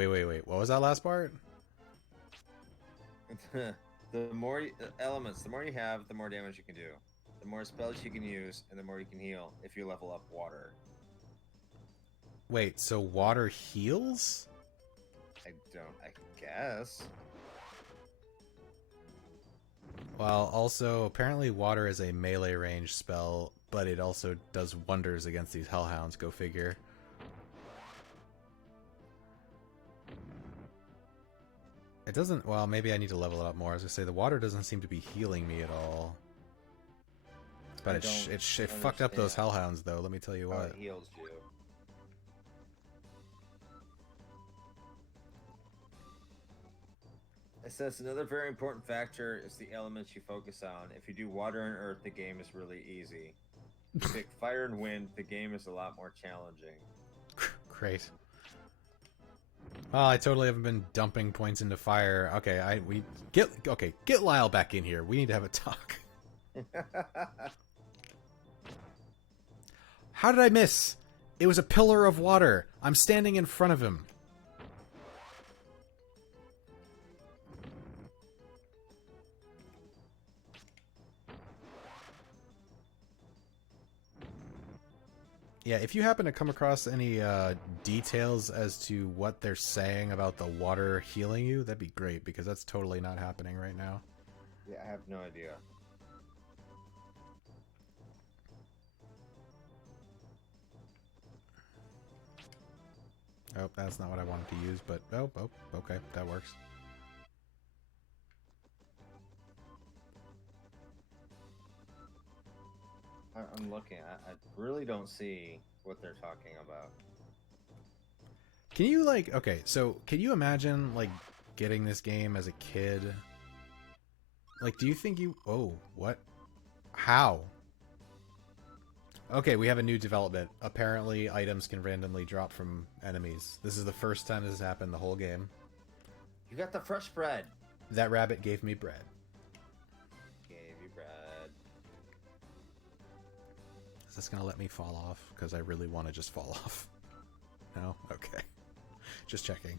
was that last part? The more elements, the more you have, the more damage you can do. The more spells you can use, and the more you can heal if you level up water. Wait, so water heals? I guess. Well, also, apparently water is a melee range spell, but it also does wonders against these hellhounds, go figure. It doesn't, well, maybe I need to level it up more. I was gonna say, the water doesn't seem to be healing me at all. But it fucked up those hellhounds, though, let me tell you what. It heals you. It says another very important factor is the elements you focus on. If you do water and earth, the game is really easy. If you pick fire and wind, the game is a lot more challenging. Great. Well, I totally haven't been dumping points into fire. Okay, get Lyle back in here. We need to have a talk. How did I miss? It was a pillar of water. I'm standing in front of him. Yeah, if you happen to come across any details as to what they're saying about the water healing you, that'd be great, because that's totally not happening right now. Yeah, I have no idea. Oh, that's not what I wanted to use, but oh, okay, that works. I'm looking. I really don't see what they're talking about. Can you, like, okay, so can you imagine, like, getting this game as a kid? Like, do you think you... Oh, what? How? Okay, we have a new development. Apparently, items can randomly drop from enemies. This is the first time this has happened the whole game. You got the fresh bread. That rabbit gave me bread. Gave you bread. Is this gonna let me fall off? Because I really want to just fall off. No? Okay. Just checking.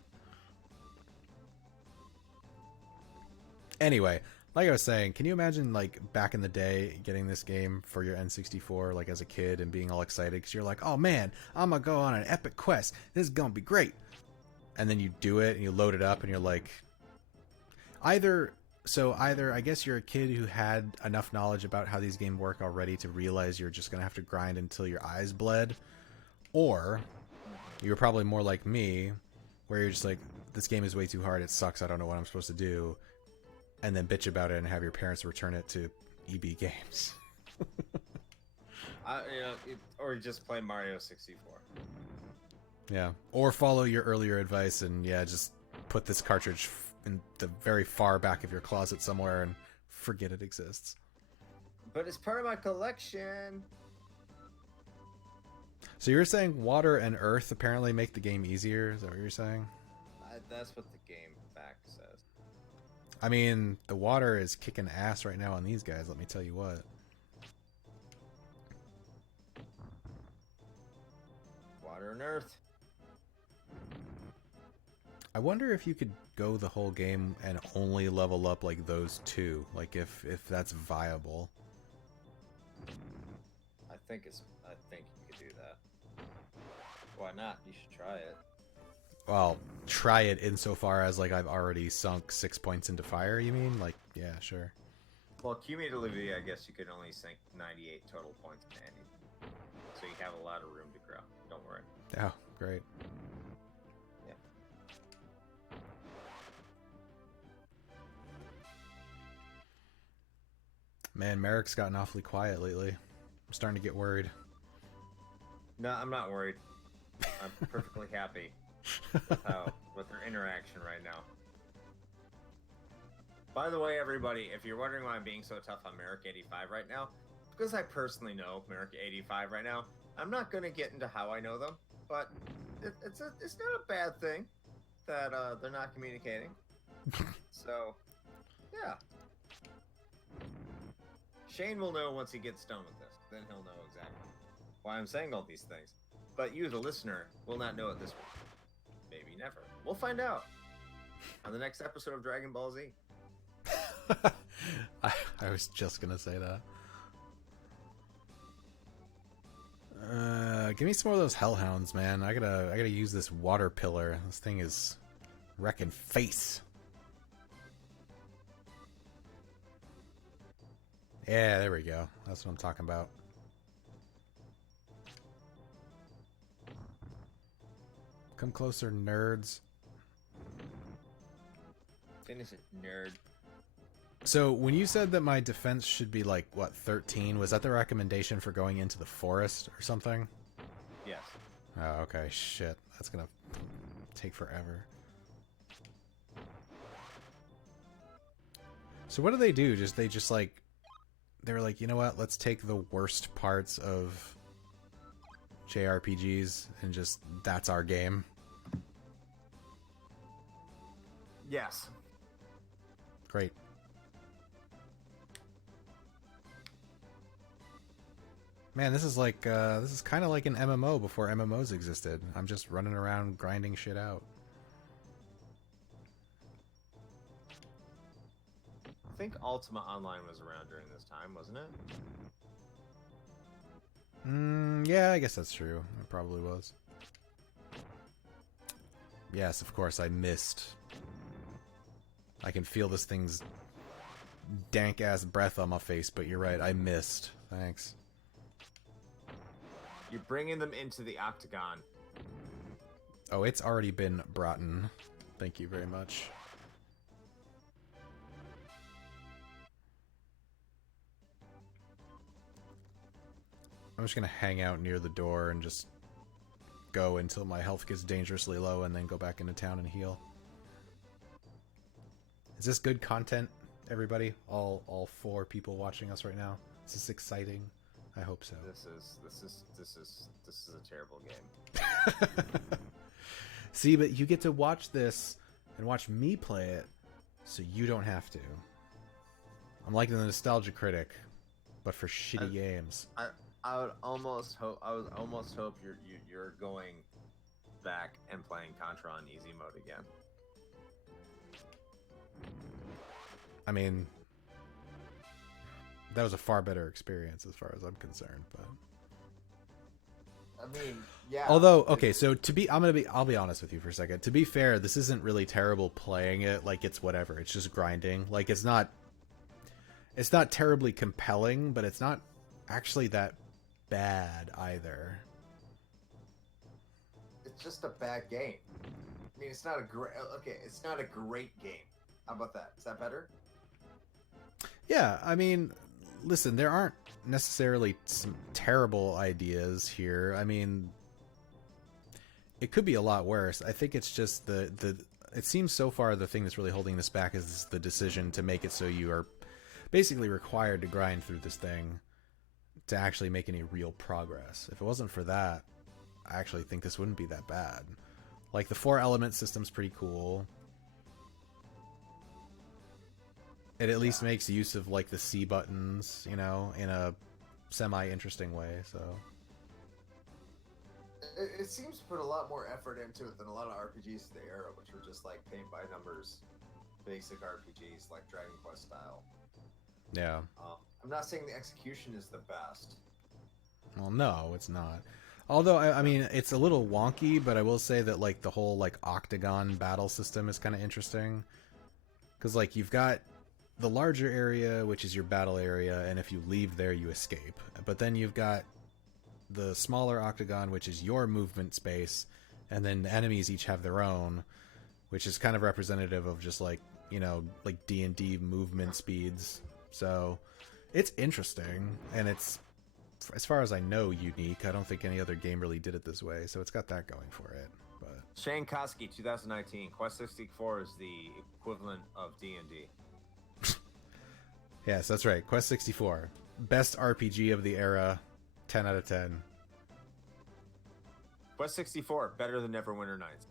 Anyway, like I was saying, can you imagine, like, back in the day getting this game for your N64, like, as a kid and being all excited because you're like, oh man, I'm gonna go on an epic quest. This is gonna be great. And then you do it and you load it up and you're like, either I guess you're a kid who had enough knowledge about how these games work already to realize you're just gonna have to grind until your eyes bled, or you were probably more like me, where you're just like, this game is way too hard, it sucks, I don't know what I'm supposed to do, and then bitch about it and have your parents return it to EB Games. Or just play Mario 64. Yeah, or follow your earlier advice and just put this cartridge in the very far back of your closet somewhere and forget it exists. But it's part of my collection. So you're saying water and earth apparently make the game easier? Is that what you're saying? That's what the game fact says. I mean, the water is kicking ass right now on these guys, let me tell you what. Water and earth. I wonder if you could go the whole game and only level up like those two, like if that's viable. I think you could do that. Why not? You should try it. Well, try it insofar as, like, I've already sunk 6 points into fire, you mean? Like, yeah, sure. Well, cumulatively, I guess you could only sink 98 total points in any. So you have a lot of room to grow. Don't worry. Oh, great. Yeah. Man, Merrick's gotten awfully quiet lately. I'm starting to get worried. No, I'm not worried. I'm perfectly happy with their interaction right now. By the way, everybody, if you're wondering why I'm being so tough on Merrick 85 right now, because I personally know Merrick 85 right now. I'm not going to get into how I know them, but it's not a bad thing that they're not communicating. So, yeah. Shane will know once he gets done with this. Then he'll know exactly why I'm saying all these things. But you, the listener, will not know it this week. Maybe never. We'll find out on the next episode of Dragon Ball Z. I was just gonna say that. Give me some more of those hellhounds, man. I gotta use this water pillar. This thing is wrecking face. Yeah, there we go. That's what I'm talking about. Come closer, nerds. Finish it, nerd. So, when you said that my defense should be, like, what, 13? Was that the recommendation for going into the forest or something? Yes. Oh, okay. Shit. That's gonna take forever. So what do? They just like... They're like, you know what? Let's take the worst parts of JRPGs and just... That's our game. Yes. Great. Man, this is like, this is kind of like an MMO before MMOs existed. I'm just running around grinding shit out. I think Ultima Online was around during this time, wasn't it? Yeah, I guess that's true. It probably was. Yes, of course, I missed. I can feel this thing's dank-ass breath on my face, but you're right, I missed. Thanks. You're bringing them into the octagon. Oh, it's already been brought in. Thank you very much. I'm just gonna hang out near the door and just go until my health gets dangerously low and then go back into town and heal. Is this good content, everybody? All 4 people watching us right now? Is this exciting? I hope so. This is a terrible game. See, but you get to watch this and watch me play it, so you don't have to. I'm like the nostalgia critic, but for shitty games. I would almost hope you're going back and playing Contra on easy mode again. I mean, that was a far better experience as far as I'm concerned, but I mean, yeah. although, okay, so I'll be honest with you for a second. To be fair, this isn't really terrible playing it. Like, it's whatever. It's just grinding. Like, it's not terribly compelling, but it's not actually that bad either. It's just a bad game. I mean, it's not a great. Okay, it's not a great game. How about that? Is that better? Yeah, I mean, listen, there aren't necessarily some terrible ideas here. I mean, it could be a lot worse. I think it's just it seems so far the thing that's really holding this back is the decision to make it so you are basically required to grind through this thing to actually make any real progress. If it wasn't for that, I actually think this wouldn't be that bad. Like, the 4-element system's pretty cool. It at least makes use of, like, the C buttons, you know, in a semi-interesting way, so... It seems to put a lot more effort into it than a lot of RPGs of the era, which were just, like, paint-by-numbers, basic RPGs, like Dragon Quest style. Yeah. I'm not saying the execution is the best. Well, no, it's not. Although, I mean, it's a little wonky, but I will say that, like, the whole, like, octagon battle system is kind of interesting. Because, like, you've got the larger area, which is your battle area, and if you leave there, you escape. But then you've got the smaller octagon, which is your movement space, and then the enemies each have their own, which is kind of representative of just, like, you know, like D&D movement speeds. So, it's interesting, and it's, as far as I know, unique. I don't think any other game really did it this way, so it's got that going for it. But Shane Koski, 2019. Quest 64 is the equivalent of D&D. yes, that's right. Quest 64. Best RPG of the era. 10 out of 10. Quest 64, better than Neverwinter Nights.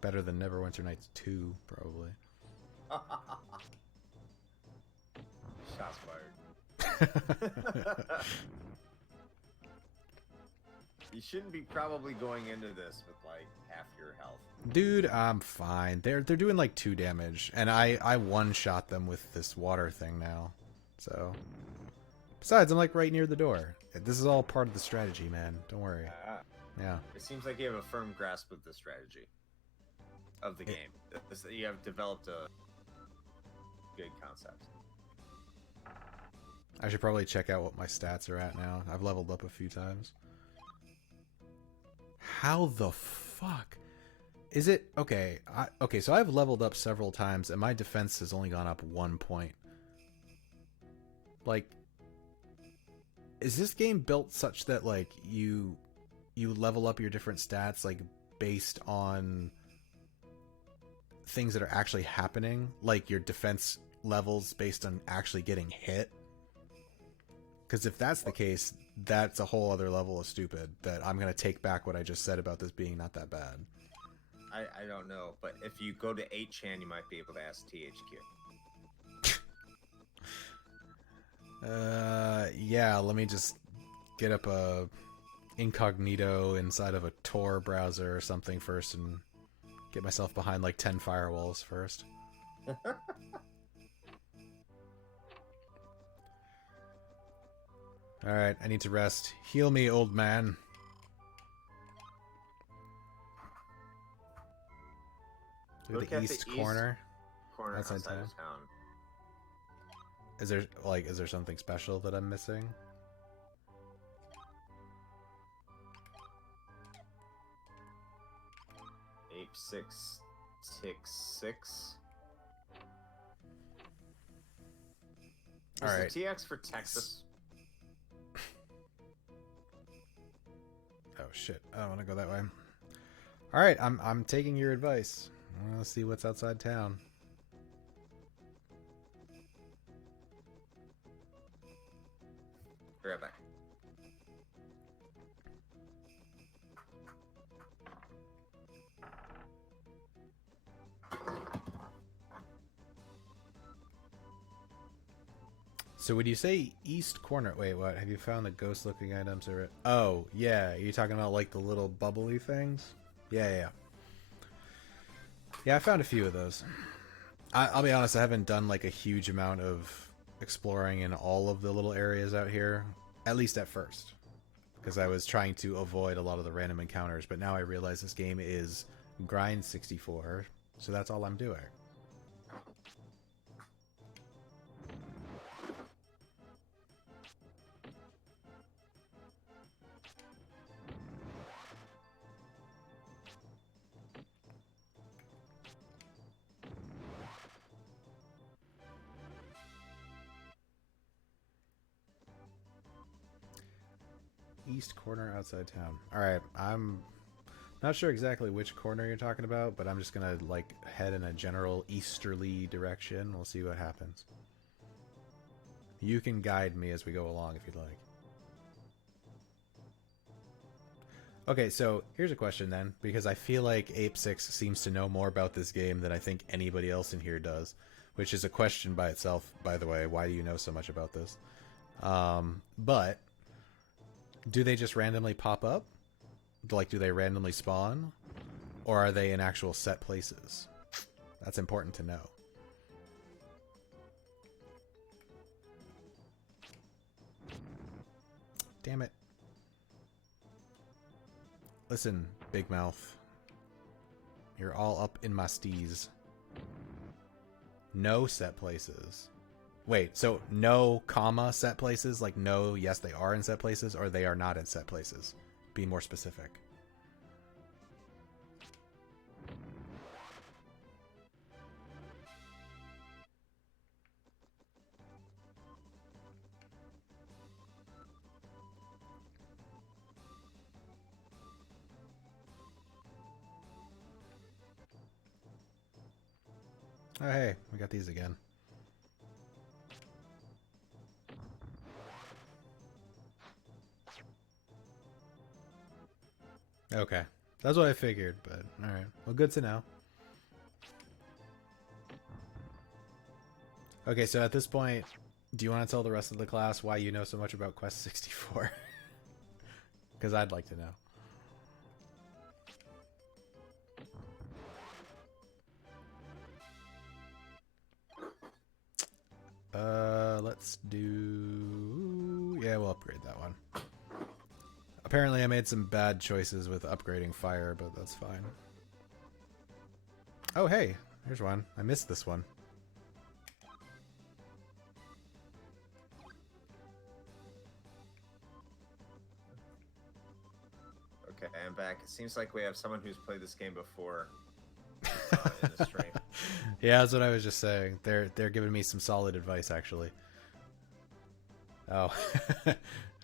Better than Neverwinter Nights 2, probably. Shots fired. You shouldn't be probably going into this with like half your health. Dude, I'm fine. They're doing like 2 damage, and I one-shot them with this water thing now. So, besides, I'm like right near the door. This is all part of the strategy, man. Don't worry. Yeah. It seems like you have a firm grasp of the strategy of the game. You have developed a good concept. I should probably check out what my stats are at now. I've leveled up a few times. How the fuck? Is it... Okay, okay, so I've leveled up several times, and my defense has only gone up 1 point. Like, is this game built such that, like, you level up your different stats, like, based on things that are actually happening? Like, your defense levels based on actually getting hit? Because if that's the case, that's a whole other level of stupid that I'm going to take back what I just said about this being not that bad. I don't know, but if you go to 8chan, you might be able to ask THQ. Yeah, let me just get up a incognito inside of a Tor browser or something first and get myself behind like 10 firewalls first. Alright, I need to rest. Heal me, old man. Look the at east the corner. corner outside Outside town. of town. Is there something special that I'm missing? Ape 6 tick 6. Is Alright. the TX for Texas? Oh shit, I don't want to go that way. Alright, I'm taking your advice. I want to see what's outside town. Be right back. So would you say east corner? Wait, what? Have you found the ghost-looking items? Or oh, yeah. Are you talking about like the little bubbly things? Yeah. Yeah, I found a few of those. I'll be honest, I haven't done like a huge amount of exploring in all of the little areas out here, at least at first, because I was trying to avoid a lot of the random encounters, but now I realize this game is grind 64, so that's all I'm doing. East corner outside town. Alright, I'm not sure exactly which corner you're talking about, but I'm just gonna like head in a general easterly direction. We'll see what happens. You can guide me as we go along if you'd like. Okay, so here's a question then, because I feel like Ape 6 seems to know more about this game than I think anybody else in here does, which is a question by itself, by the way. Why do you know so much about this? But do they just randomly pop up? Like, do they randomly spawn? Or are they in actual set places? That's important to know. Damn it. Listen, Big Mouth. You're all up in my steez. No set places. Wait, so no comma set places? Like no, yes they are in set places, or they are not in set places? Be more specific. Oh hey, we got these again. Okay. That's what I figured, but alright. Well, good to know. Okay, so at this point, do you want to tell the rest of the class why you know so much about Quest 64? Because I'd like to know. Let's do... Yeah, we'll upgrade that one. Apparently I made some bad choices with upgrading fire, but that's fine. Oh, hey, here's one. I missed this one. Okay, I'm back. It seems like we have someone who's played this game before in the stream. Yeah, that's what I was just saying. They're giving me some solid advice, actually. Oh,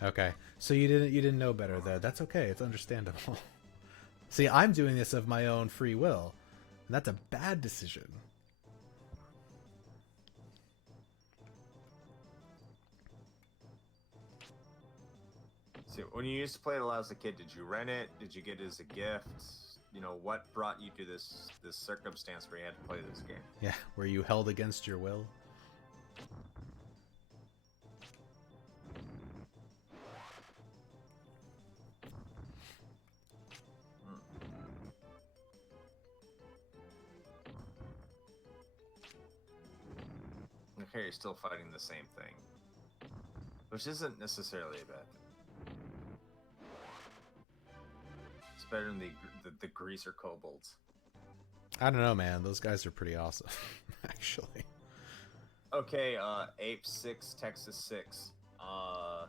okay. So you didn't know better there. That's okay. It's understandable. See, I'm doing this of my own free will, and that's a bad decision. So when you used to play it a lot as a kid, did you rent it? Did you get it as a gift? You know, what brought you to this circumstance where you had to play this game? Yeah, were you held against your will? Okay, you're still fighting the same thing. which isn't necessarily a bad thing. It's better than the greaser kobolds. I don't know, man. Those guys are pretty awesome, actually. Okay, Ape 6, Texas 6. How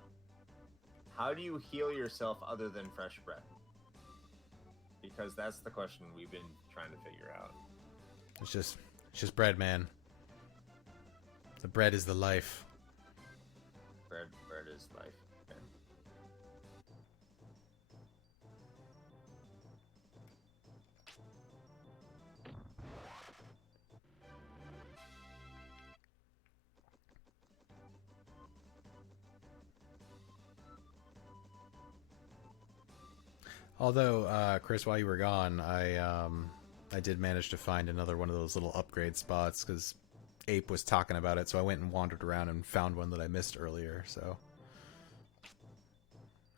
do you heal yourself other than fresh bread? Because that's the question we've been trying to figure out. It's just bread, man. The bread is the life. Bread is life. Okay. Although, Chris, while you were gone, I did manage to find another one of those little upgrade spots because Ape was talking about it, so I went and wandered around and found one that I missed earlier. So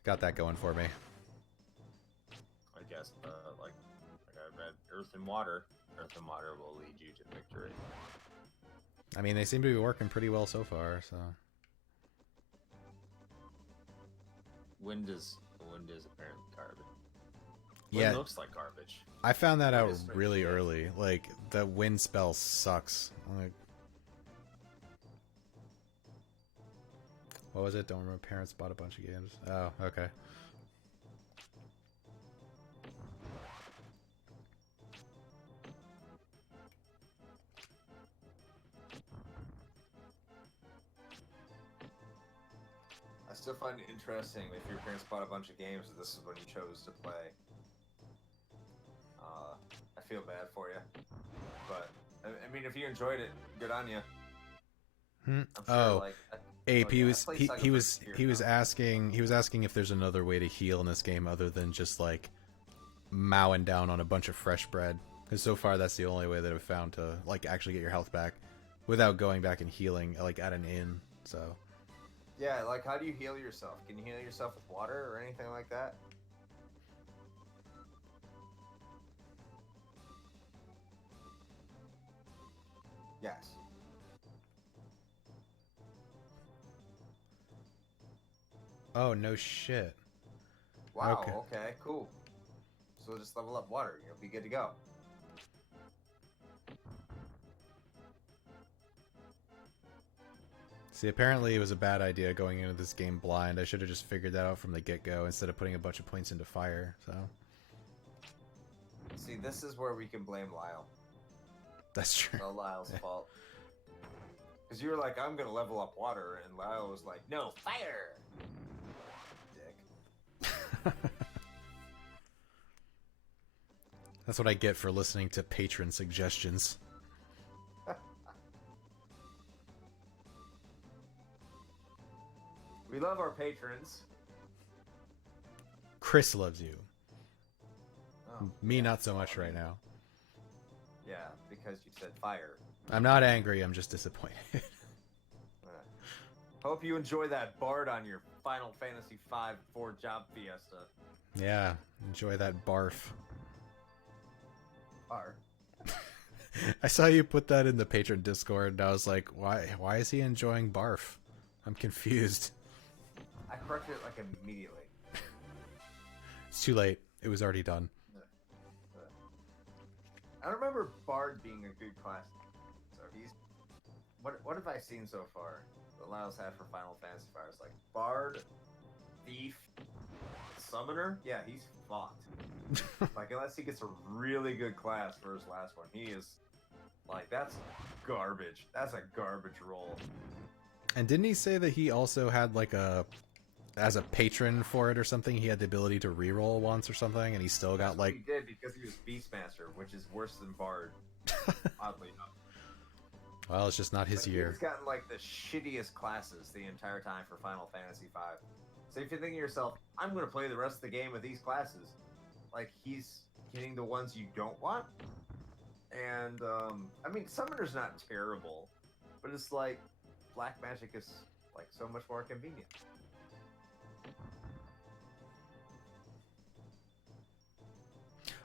got that going for me. I guess, like I read, Earth and Water. Earth and Water will lead you to victory. I mean, they seem to be working pretty well so far. So Wind is apparently garbage. yeah, Wind looks like garbage. I found that out It is really strange. early. Like the wind spell sucks. Like, what was it? Don't remember. Parents bought a bunch of games. Oh, okay. I still find it interesting if your parents bought a bunch of games and this is when you chose to play. I feel bad for you, but I mean, if you enjoyed it, good on you. Hmm. I'm sure, Oh, like, Ape. oh, He yeah, I was played he Cycle was Frontier he was now. asking if there's another way to heal in this game other than just like mowing down on a bunch of fresh bread. Because so far that's the only way that I've found to like actually get your health back without going back and healing like at an inn. So Yeah, like, how do you heal yourself? Can you heal yourself with water or anything like that? Yes. oh no shit. Wow. Okay. Okay. Cool. So just level up water. You'll be good to go. See, apparently it was a bad idea going into this game blind. I should have just figured that out from the get-go instead of putting a bunch of points into fire. So See, this is where we can blame Lyle. that's true. It's all Lyle's fault. Because you were like, I'm gonna level up water, and Lyle was like, no, fire! Dick. That's what I get for listening to patron suggestions. We love our patrons. Chris loves you. Oh, Me, yeah, not so well, much I right mean, now. Yeah, because you said fire. I'm not angry. I'm just disappointed. Hope you enjoy that bard on your Final Fantasy V 4 job fiesta. Yeah, enjoy that barf. Bard. I saw you put that in the patron Discord, and I was like, why is he enjoying barf? I'm confused. I corrected it like immediately. It's too late. It was already done. I remember Bard being a good class. So he's... What have I seen so far that Lyle's had for Final Fantasy V? It's like Bard, Thief, Summoner? Yeah, he's fucked. Like, unless he gets a really good class for his last one, he is... Like, that's garbage. That's a garbage roll. And didn't he say that he also had like as a patron for it or something, he had the ability to reroll once or something, and he still got That's what like... he did because he was Beastmaster, which is worse than Bard, oddly enough. Well, it's just not his But year. He's gotten like the shittiest classes the entire time for Final Fantasy V. So if you think to yourself, I'm going to play the rest of the game with these classes, like he's getting the ones you don't want. And I mean, Summoner's not terrible, but it's like Black Magic is like so much more convenient.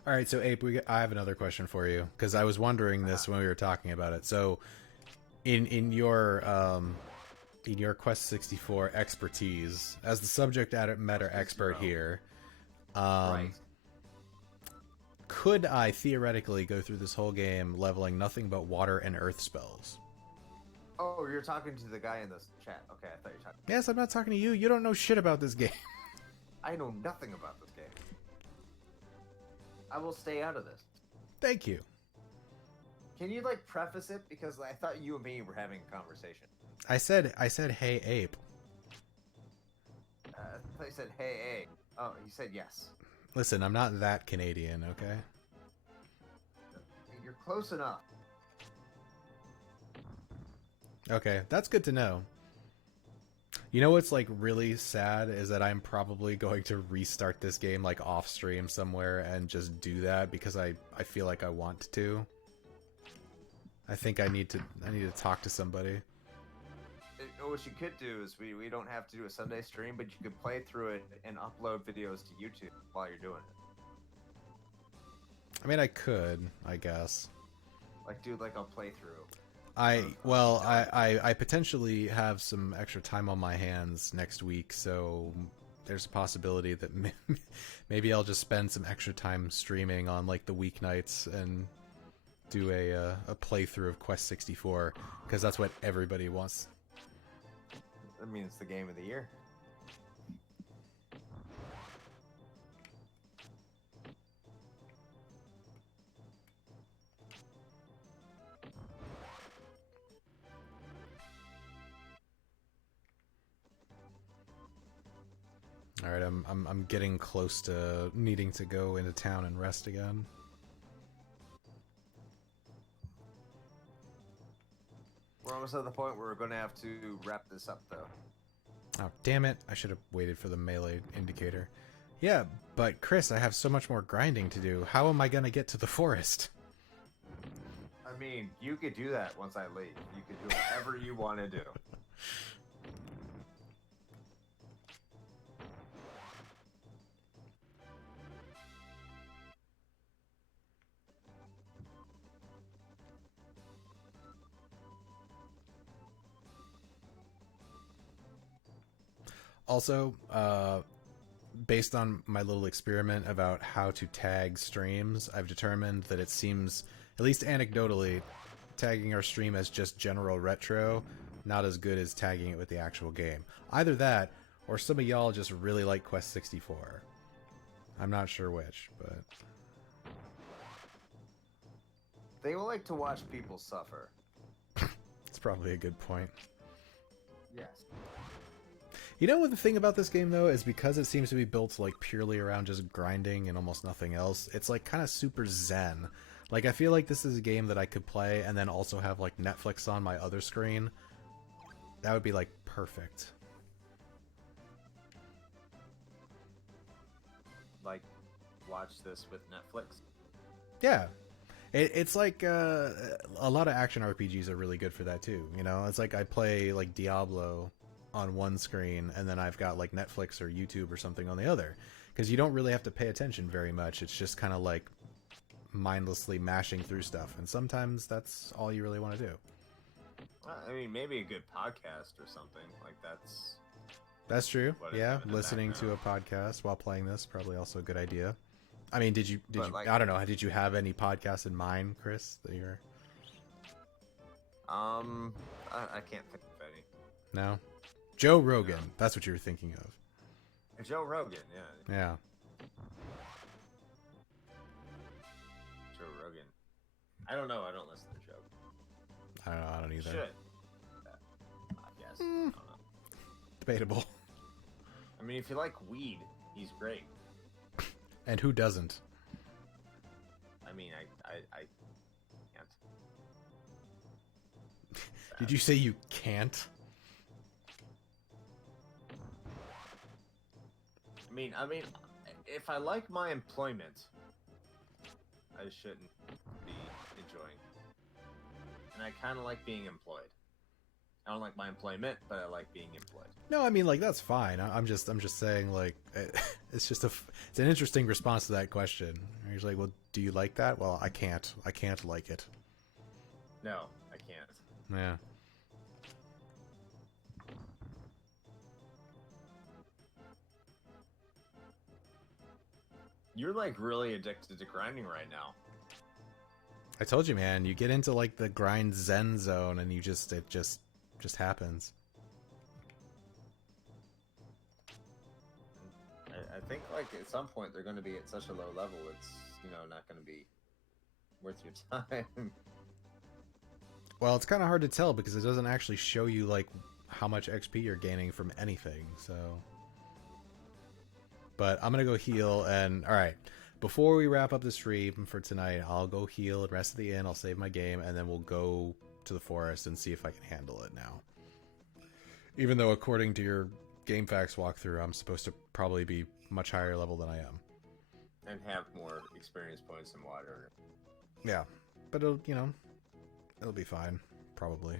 All right, so Ape, I have another question for you because I was wondering this when we were talking about it. So, in your in your Quest 64 expertise as the subject matter expert here, Right. could I theoretically go through this whole game leveling nothing but water and earth spells? Oh, you're talking to the guy in the chat. Okay, I thought you were talking. Yes, I'm not talking to you. You don't know shit about this game. I know nothing about this game. I will stay out of this. Thank you. Can you like preface it, because I thought you and me were having a conversation. I said, hey, ape. I thought you said, hey, hey. Oh, you said yes. Listen, I'm not that Canadian, okay? You're close enough. Okay, that's good to know. You know what's like really sad is that I'm probably going to restart this game like off stream somewhere and just do that because I feel like I want to. I think I need to talk to somebody. What you could do is we don't have to do a Sunday stream, but you could play through it and upload videos to YouTube while you're doing it. I mean, I could, I guess. Like do like a playthrough. I potentially have some extra time on my hands next week, so there's a possibility that maybe I'll just spend some extra time streaming on like the weeknights and do a playthrough of Quest 64 because that's what everybody wants. I mean, it's the game of the year. All right, I'm getting close to needing to go into town and rest again. We're almost at the point where we're going to have to wrap this up, though. Oh, damn it. I should have waited for the melee indicator. Yeah, but Chris, I have so much more grinding to do. How am I going to get to the forest? I mean, you could do that once I leave. You could do whatever you want to do. Also, based on my little experiment about how to tag streams, I've determined that it seems, at least anecdotally, tagging our stream as just general retro, not as good as tagging it with the actual game. Either that, or some of y'all just really like Quest 64. I'm not sure which, but... They will like to watch people suffer. It's probably a good point. Yes. You know what the thing about this game, though, is because it seems to be built like purely around just grinding and almost nothing else, it's like kind of super zen. Like, I feel like this is a game that I could play and then also have like Netflix on my other screen. That would be like perfect. Like, watch this with Netflix? Yeah. It's like a lot of action RPGs are really good for that too. You know, it's like I play like Diablo on one screen and then I've got like Netflix or YouTube or something on the other, because you don't really have to pay attention very much. It's just kind of like mindlessly mashing through stuff, and sometimes that's all you really want to do. I mean, maybe a good podcast or something like That's true. What Yeah, in the listening to a podcast while playing this, probably also a good idea. I mean, did you like, I don't know, did you have any podcasts in mind, Chris, that you're... I can't think of any. No? Joe Rogan, that's what you were thinking of. Joe Rogan, yeah. Yeah. Joe Rogan. I don't know. I don't listen to Joe. I don't know, I don't either. Should. I guess. I don't know. Debatable. I mean, if you like weed, he's great. And who doesn't? I mean, I can't. Did you say you can't? I mean, if I like my employment, I shouldn't be enjoying. And I kind of like being employed. I don't like my employment, but I like being employed. No, I mean, like, that's fine. I'm just saying, like, it's just it's an interesting response to that question. He's like, well, do you like that? Well, I can't like it. No, I can't. Yeah. You're like really addicted to grinding right now. I told you, man. You get into like the grind zen zone, and it just happens. I think like at some point they're going to be at such a low level, it's not going to be worth your time. Well, it's kind of hard to tell because it doesn't actually show you like how much XP you're gaining from anything. So, but I'm gonna go heal, and all right. Before we wrap up the stream for tonight, I'll go heal and rest of the inn. I'll save my game, and then we'll go to the forest and see if I can handle it now. Even though, according to your GameFAQs walkthrough, I'm supposed to probably be much higher level than I am. And have more experience points and water. Yeah, but it'll, it'll be fine, probably.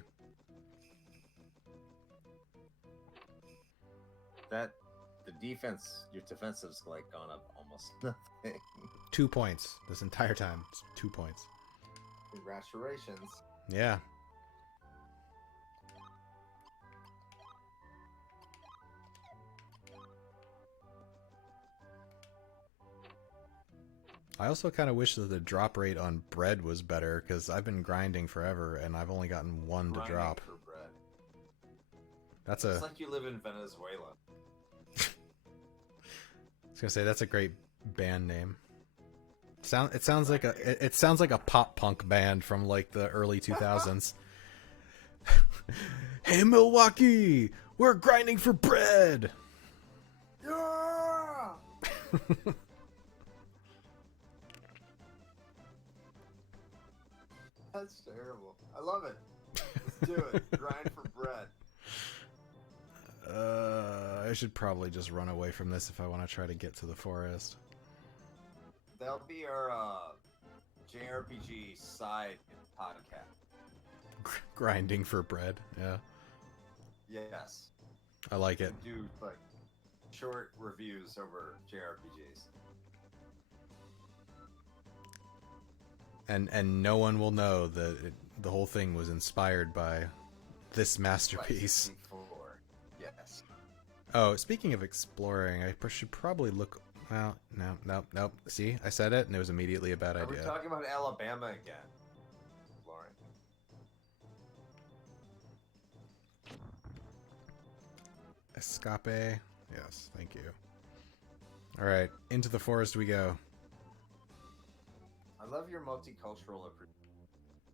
Your defensive's like gone up almost nothing. 2 points this entire time. It's 2 points. Congratulations. Yeah. I also kind of wish that the drop rate on bread was better, because I've been grinding forever and I've only gotten one to drop. For bread. That's It's like you live in Venezuela. I was gonna say that's a great band name. It sounds like a pop punk band from like the early 2000s. Hey Milwaukee, we're grinding for bread. Yeah! That's terrible. I love it. Let's do it. Grind for bread. I should probably just run away from this if I want to try to get to the forest. That'll be our JRPG side podcast. Grinding for bread, yeah. Yes. I like it. Do like short reviews over JRPGs. And no one will know that the whole thing was inspired by this masterpiece. Yes. Oh, speaking of exploring, I should probably look. Well, no. See, I said it, and it was immediately a bad Are idea. we talking about Alabama again? Lauren. Escape. Yes, thank you. All right, into the forest we go. I love your multicultural approach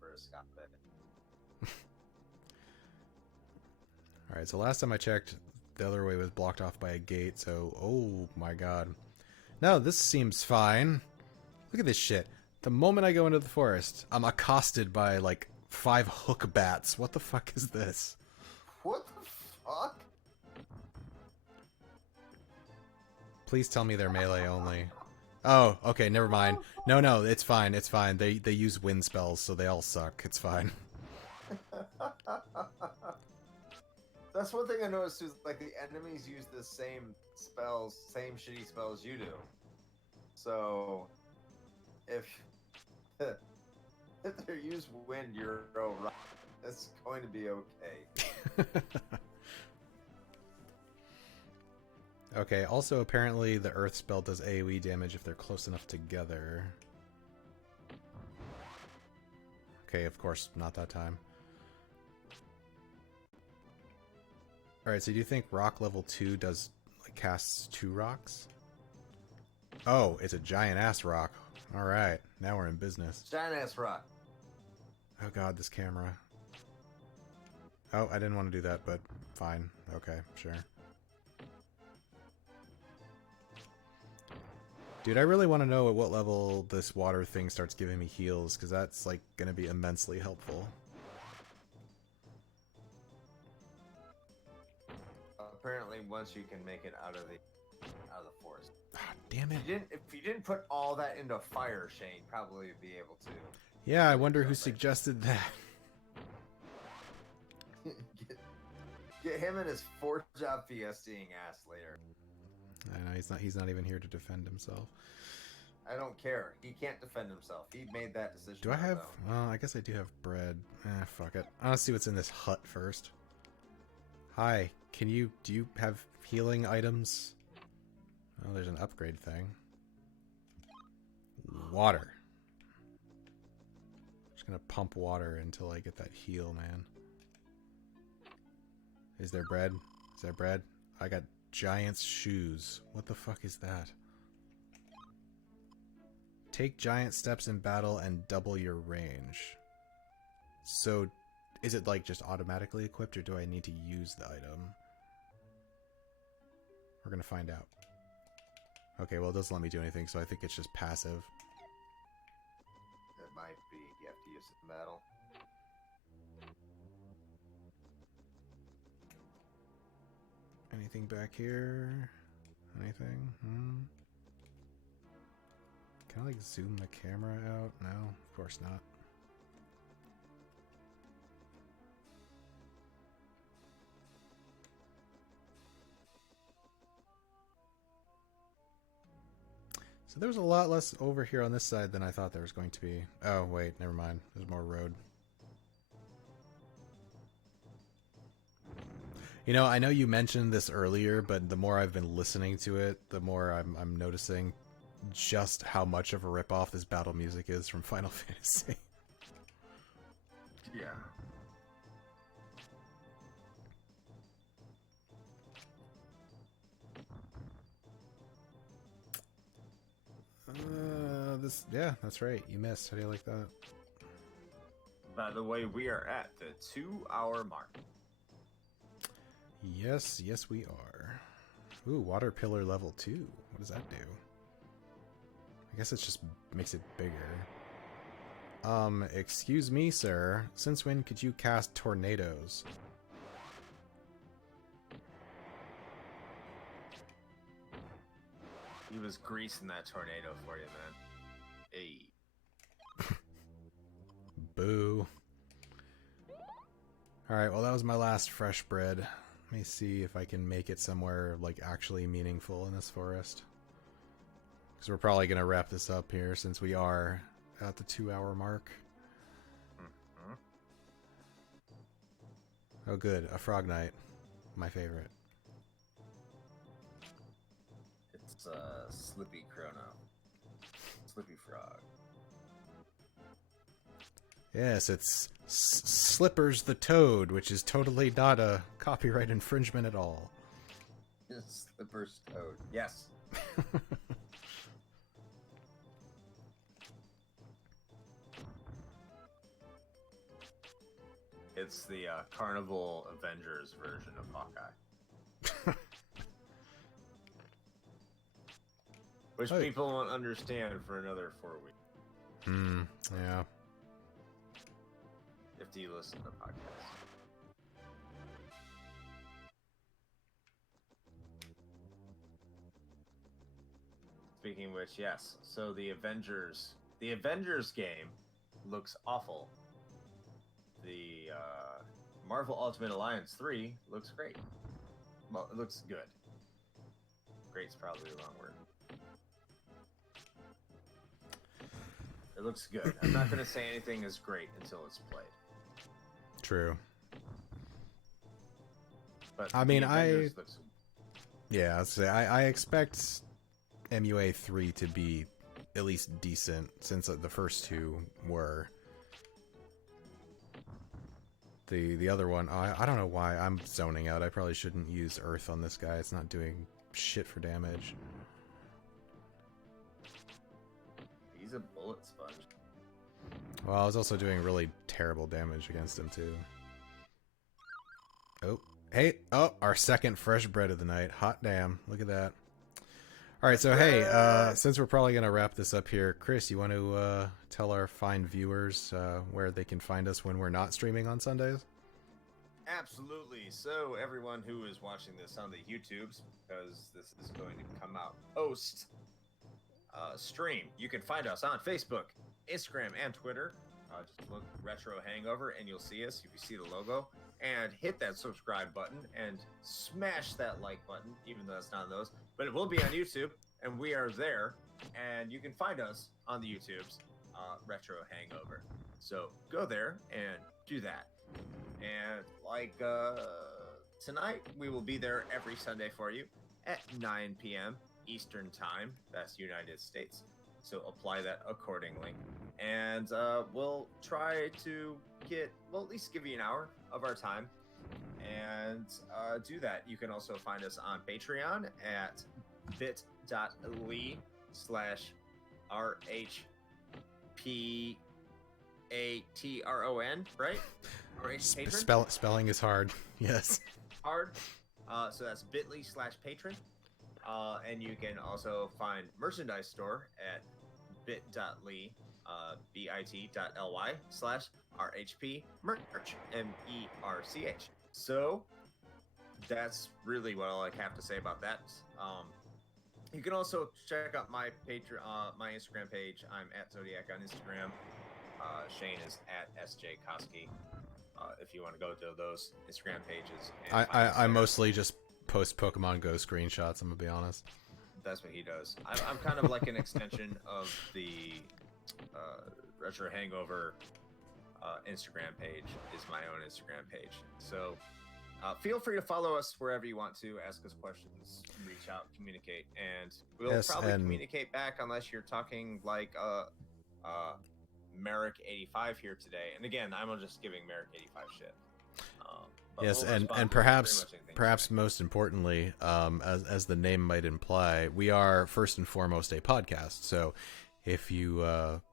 for Escape. All right, so last time I checked, the other way was blocked off by a gate. So, oh my god. No, this seems fine. Look at this shit. The moment I go into the forest, I'm accosted by like 5 hook bats. What the fuck is this? What the fuck? Please tell me they're melee only. Oh, okay, never mind. No, it's fine, it's fine. They use wind spells, so they all suck. It's fine. That's one thing I noticed is like the enemies use the same spells, same shitty spells you do. So if they use wind, you're alright. It's going to be okay. Okay, also apparently the earth spell does AoE damage if they're close enough together. Okay, of course, not that time. Alright, so do you think rock level 2 does like casts 2 rocks? Oh, it's a giant ass rock. Alright, now we're in business. Giant ass rock. Oh god, this camera. Oh, I didn't want to do that, but fine. Okay, sure. Dude, I really want to know at what level this water thing starts giving me heals, because that's like going to be immensely helpful. Apparently, once you can make it out of the forest. Ah, damn it. If you didn't put all that into fire, Shane probably would be able to. Yeah, I wonder who suggested that. Get him and his 4-job fiestaing ass later. I know he's not even here to defend himself. I don't care. He can't defend himself. He made that decision. Do I have? Well, I guess I do have bread. Fuck it. I want to see what's in this hut first. Hi, do you have healing items? Oh, there's an upgrade thing. Water. Just gonna pump water until I get that heal, man. Is there bread? Is there bread? I got giant's shoes. What the fuck is that? Take giant steps in battle and double your range. So, is it like just automatically equipped, or do I need to use the item? We're gonna find out. Okay, well it doesn't let me do anything, so I think it's just passive. It might be. You have to use it in battle. Anything back here? Anything? Can I like zoom the camera out? No, of course not. So there's a lot less over here on this side than I thought there was going to be. Oh, wait, never mind. There's more road. You know, I know you mentioned this earlier, but the more I've been listening to it, the more I'm noticing just how much of a ripoff this battle music is from Final Fantasy. Yeah. Yeah, that's right. You missed. How do you like that? By the way, we are at the 2-hour mark. Yes, yes we are. Ooh, water pillar level 2. What does that do? I guess it just makes it bigger. Excuse me, sir. Since when could you cast tornadoes? He was greasing that tornado for you, man. Hey. Boo. Alright, well that was my last fresh bread. Let me see if I can make it somewhere like actually meaningful in this forest. Because we're probably going to wrap this up here since we are at the 2-hour mark. Mm-hmm. Oh good, a frog knight. My favorite. It's Slippy Chrono. Slippy Frog. Yes, it's Slippers the Toad, which is totally not a copyright infringement at all. Slipper's Toad. Yes. It's the Carnival Avengers version of Hawkeye. Which people won't understand for another 4 weeks. Yeah. If you listen to the podcast. Speaking of which, yes. So the Avengers game looks awful. The Marvel Ultimate Alliance 3 looks great. Well, it looks good. Great's probably the wrong word. It looks good. I'm not going to say anything is great until it's played. True. But I mean, looks... yeah, I'd say I expect MUA 3 to be at least decent, since the first two were. The other one, I don't know why I'm zoning out. I probably shouldn't use Earth on this guy. It's not doing shit for damage. He's a bullet sponge. Well, I was also doing really terrible damage against him too. Oh, hey, oh, our second fresh bread of the night. Hot damn, look at that. All right, so hey, since we're probably gonna wrap this up here, Chris, you want to tell our fine viewers where they can find us when we're not streaming on Sundays? Absolutely. So everyone who is watching this on the YouTubes, because this is going to come out post stream, you can find us on Facebook, Instagram, and Twitter. Just look Retro Hangover and you'll see us if you see the logo. And hit that subscribe button and smash that like button, even though that's not on those. But it will be on YouTube, and we are there. And you can find us on the YouTubes, Retro Hangover. So go there and do that. And like tonight, we will be there every Sunday for you at 9 p.m. Eastern Time. That's United States. So apply that accordingly. And we'll try to at least give you an hour of our time and do that. You can also find us on Patreon at bit.ly/RHPATRON, right? RH Patron? Spelling is hard. Yes. Hard. So that's bit.ly/patron. And you can also find merchandise store at bit.ly, bit.ly/RHP merch, MERCH. So that's really what I have to say about that. You can also check out my my Instagram page. I'm at Zodiac on Instagram. Shane is at SJ Koski. If you want to go to those Instagram pages. I mostly just post Pokemon Go screenshots, I'm gonna be honest. That's what he does. I'm kind of like an extension of the Retro Hangover Instagram page is my own Instagram page. So feel free to follow us wherever you want to, ask us questions, reach out, communicate, and we'll probably communicate back unless you're talking like Merrick85 here today. And again, I'm just giving Merrick85 shit. Yes, we'll and perhaps most importantly, as the name might imply, we are first and foremost a podcast. So if you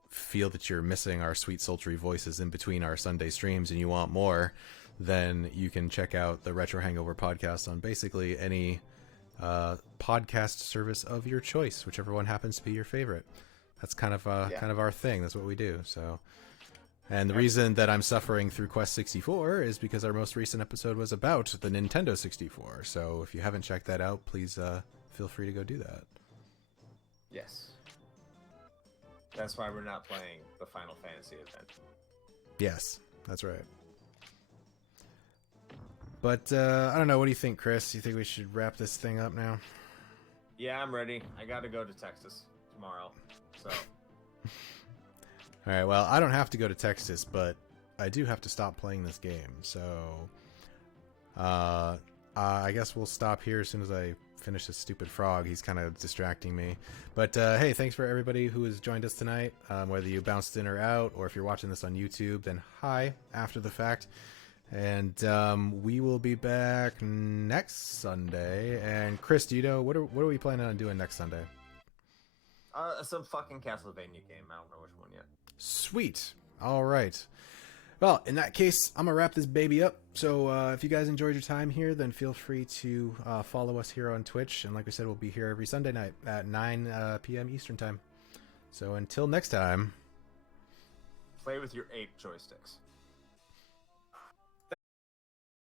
feel that you're missing our sweet sultry voices in between our Sunday streams and you want more, then you can check out the Retro Hangover podcast on basically any podcast service of your choice, whichever one happens to be your favorite. That's kind of our thing. That's what we do. So. And the reason that I'm suffering through Quest 64 is because our most recent episode was about the Nintendo 64. So if you haven't checked that out, please feel free to go do that. Yes. That's why we're not playing the Final Fantasy event. Yes, that's right. But I don't know. What do you think, Chris? You think we should wrap this thing up now? Yeah, I'm ready. I got to go to Texas tomorrow. So... All right, well, I don't have to go to Texas, but I do have to stop playing this game. So I guess we'll stop here as soon as I finish this stupid frog. He's kind of distracting me. But hey, thanks for everybody who has joined us tonight. Whether you bounced in or out, or if you're watching this on YouTube, then hi after the fact. And we will be back next Sunday. And Chris, do you know, what are we planning on doing next Sunday? Some fucking Castlevania game. I don't know which one yet. Sweet. All right. Well, in that case, I'm going to wrap this baby up. So if you guys enjoyed your time here, then feel free to follow us here on Twitch. And like we said, we'll be here every Sunday night at 9 p.m. Eastern time. So until next time. Play with your ape joysticks.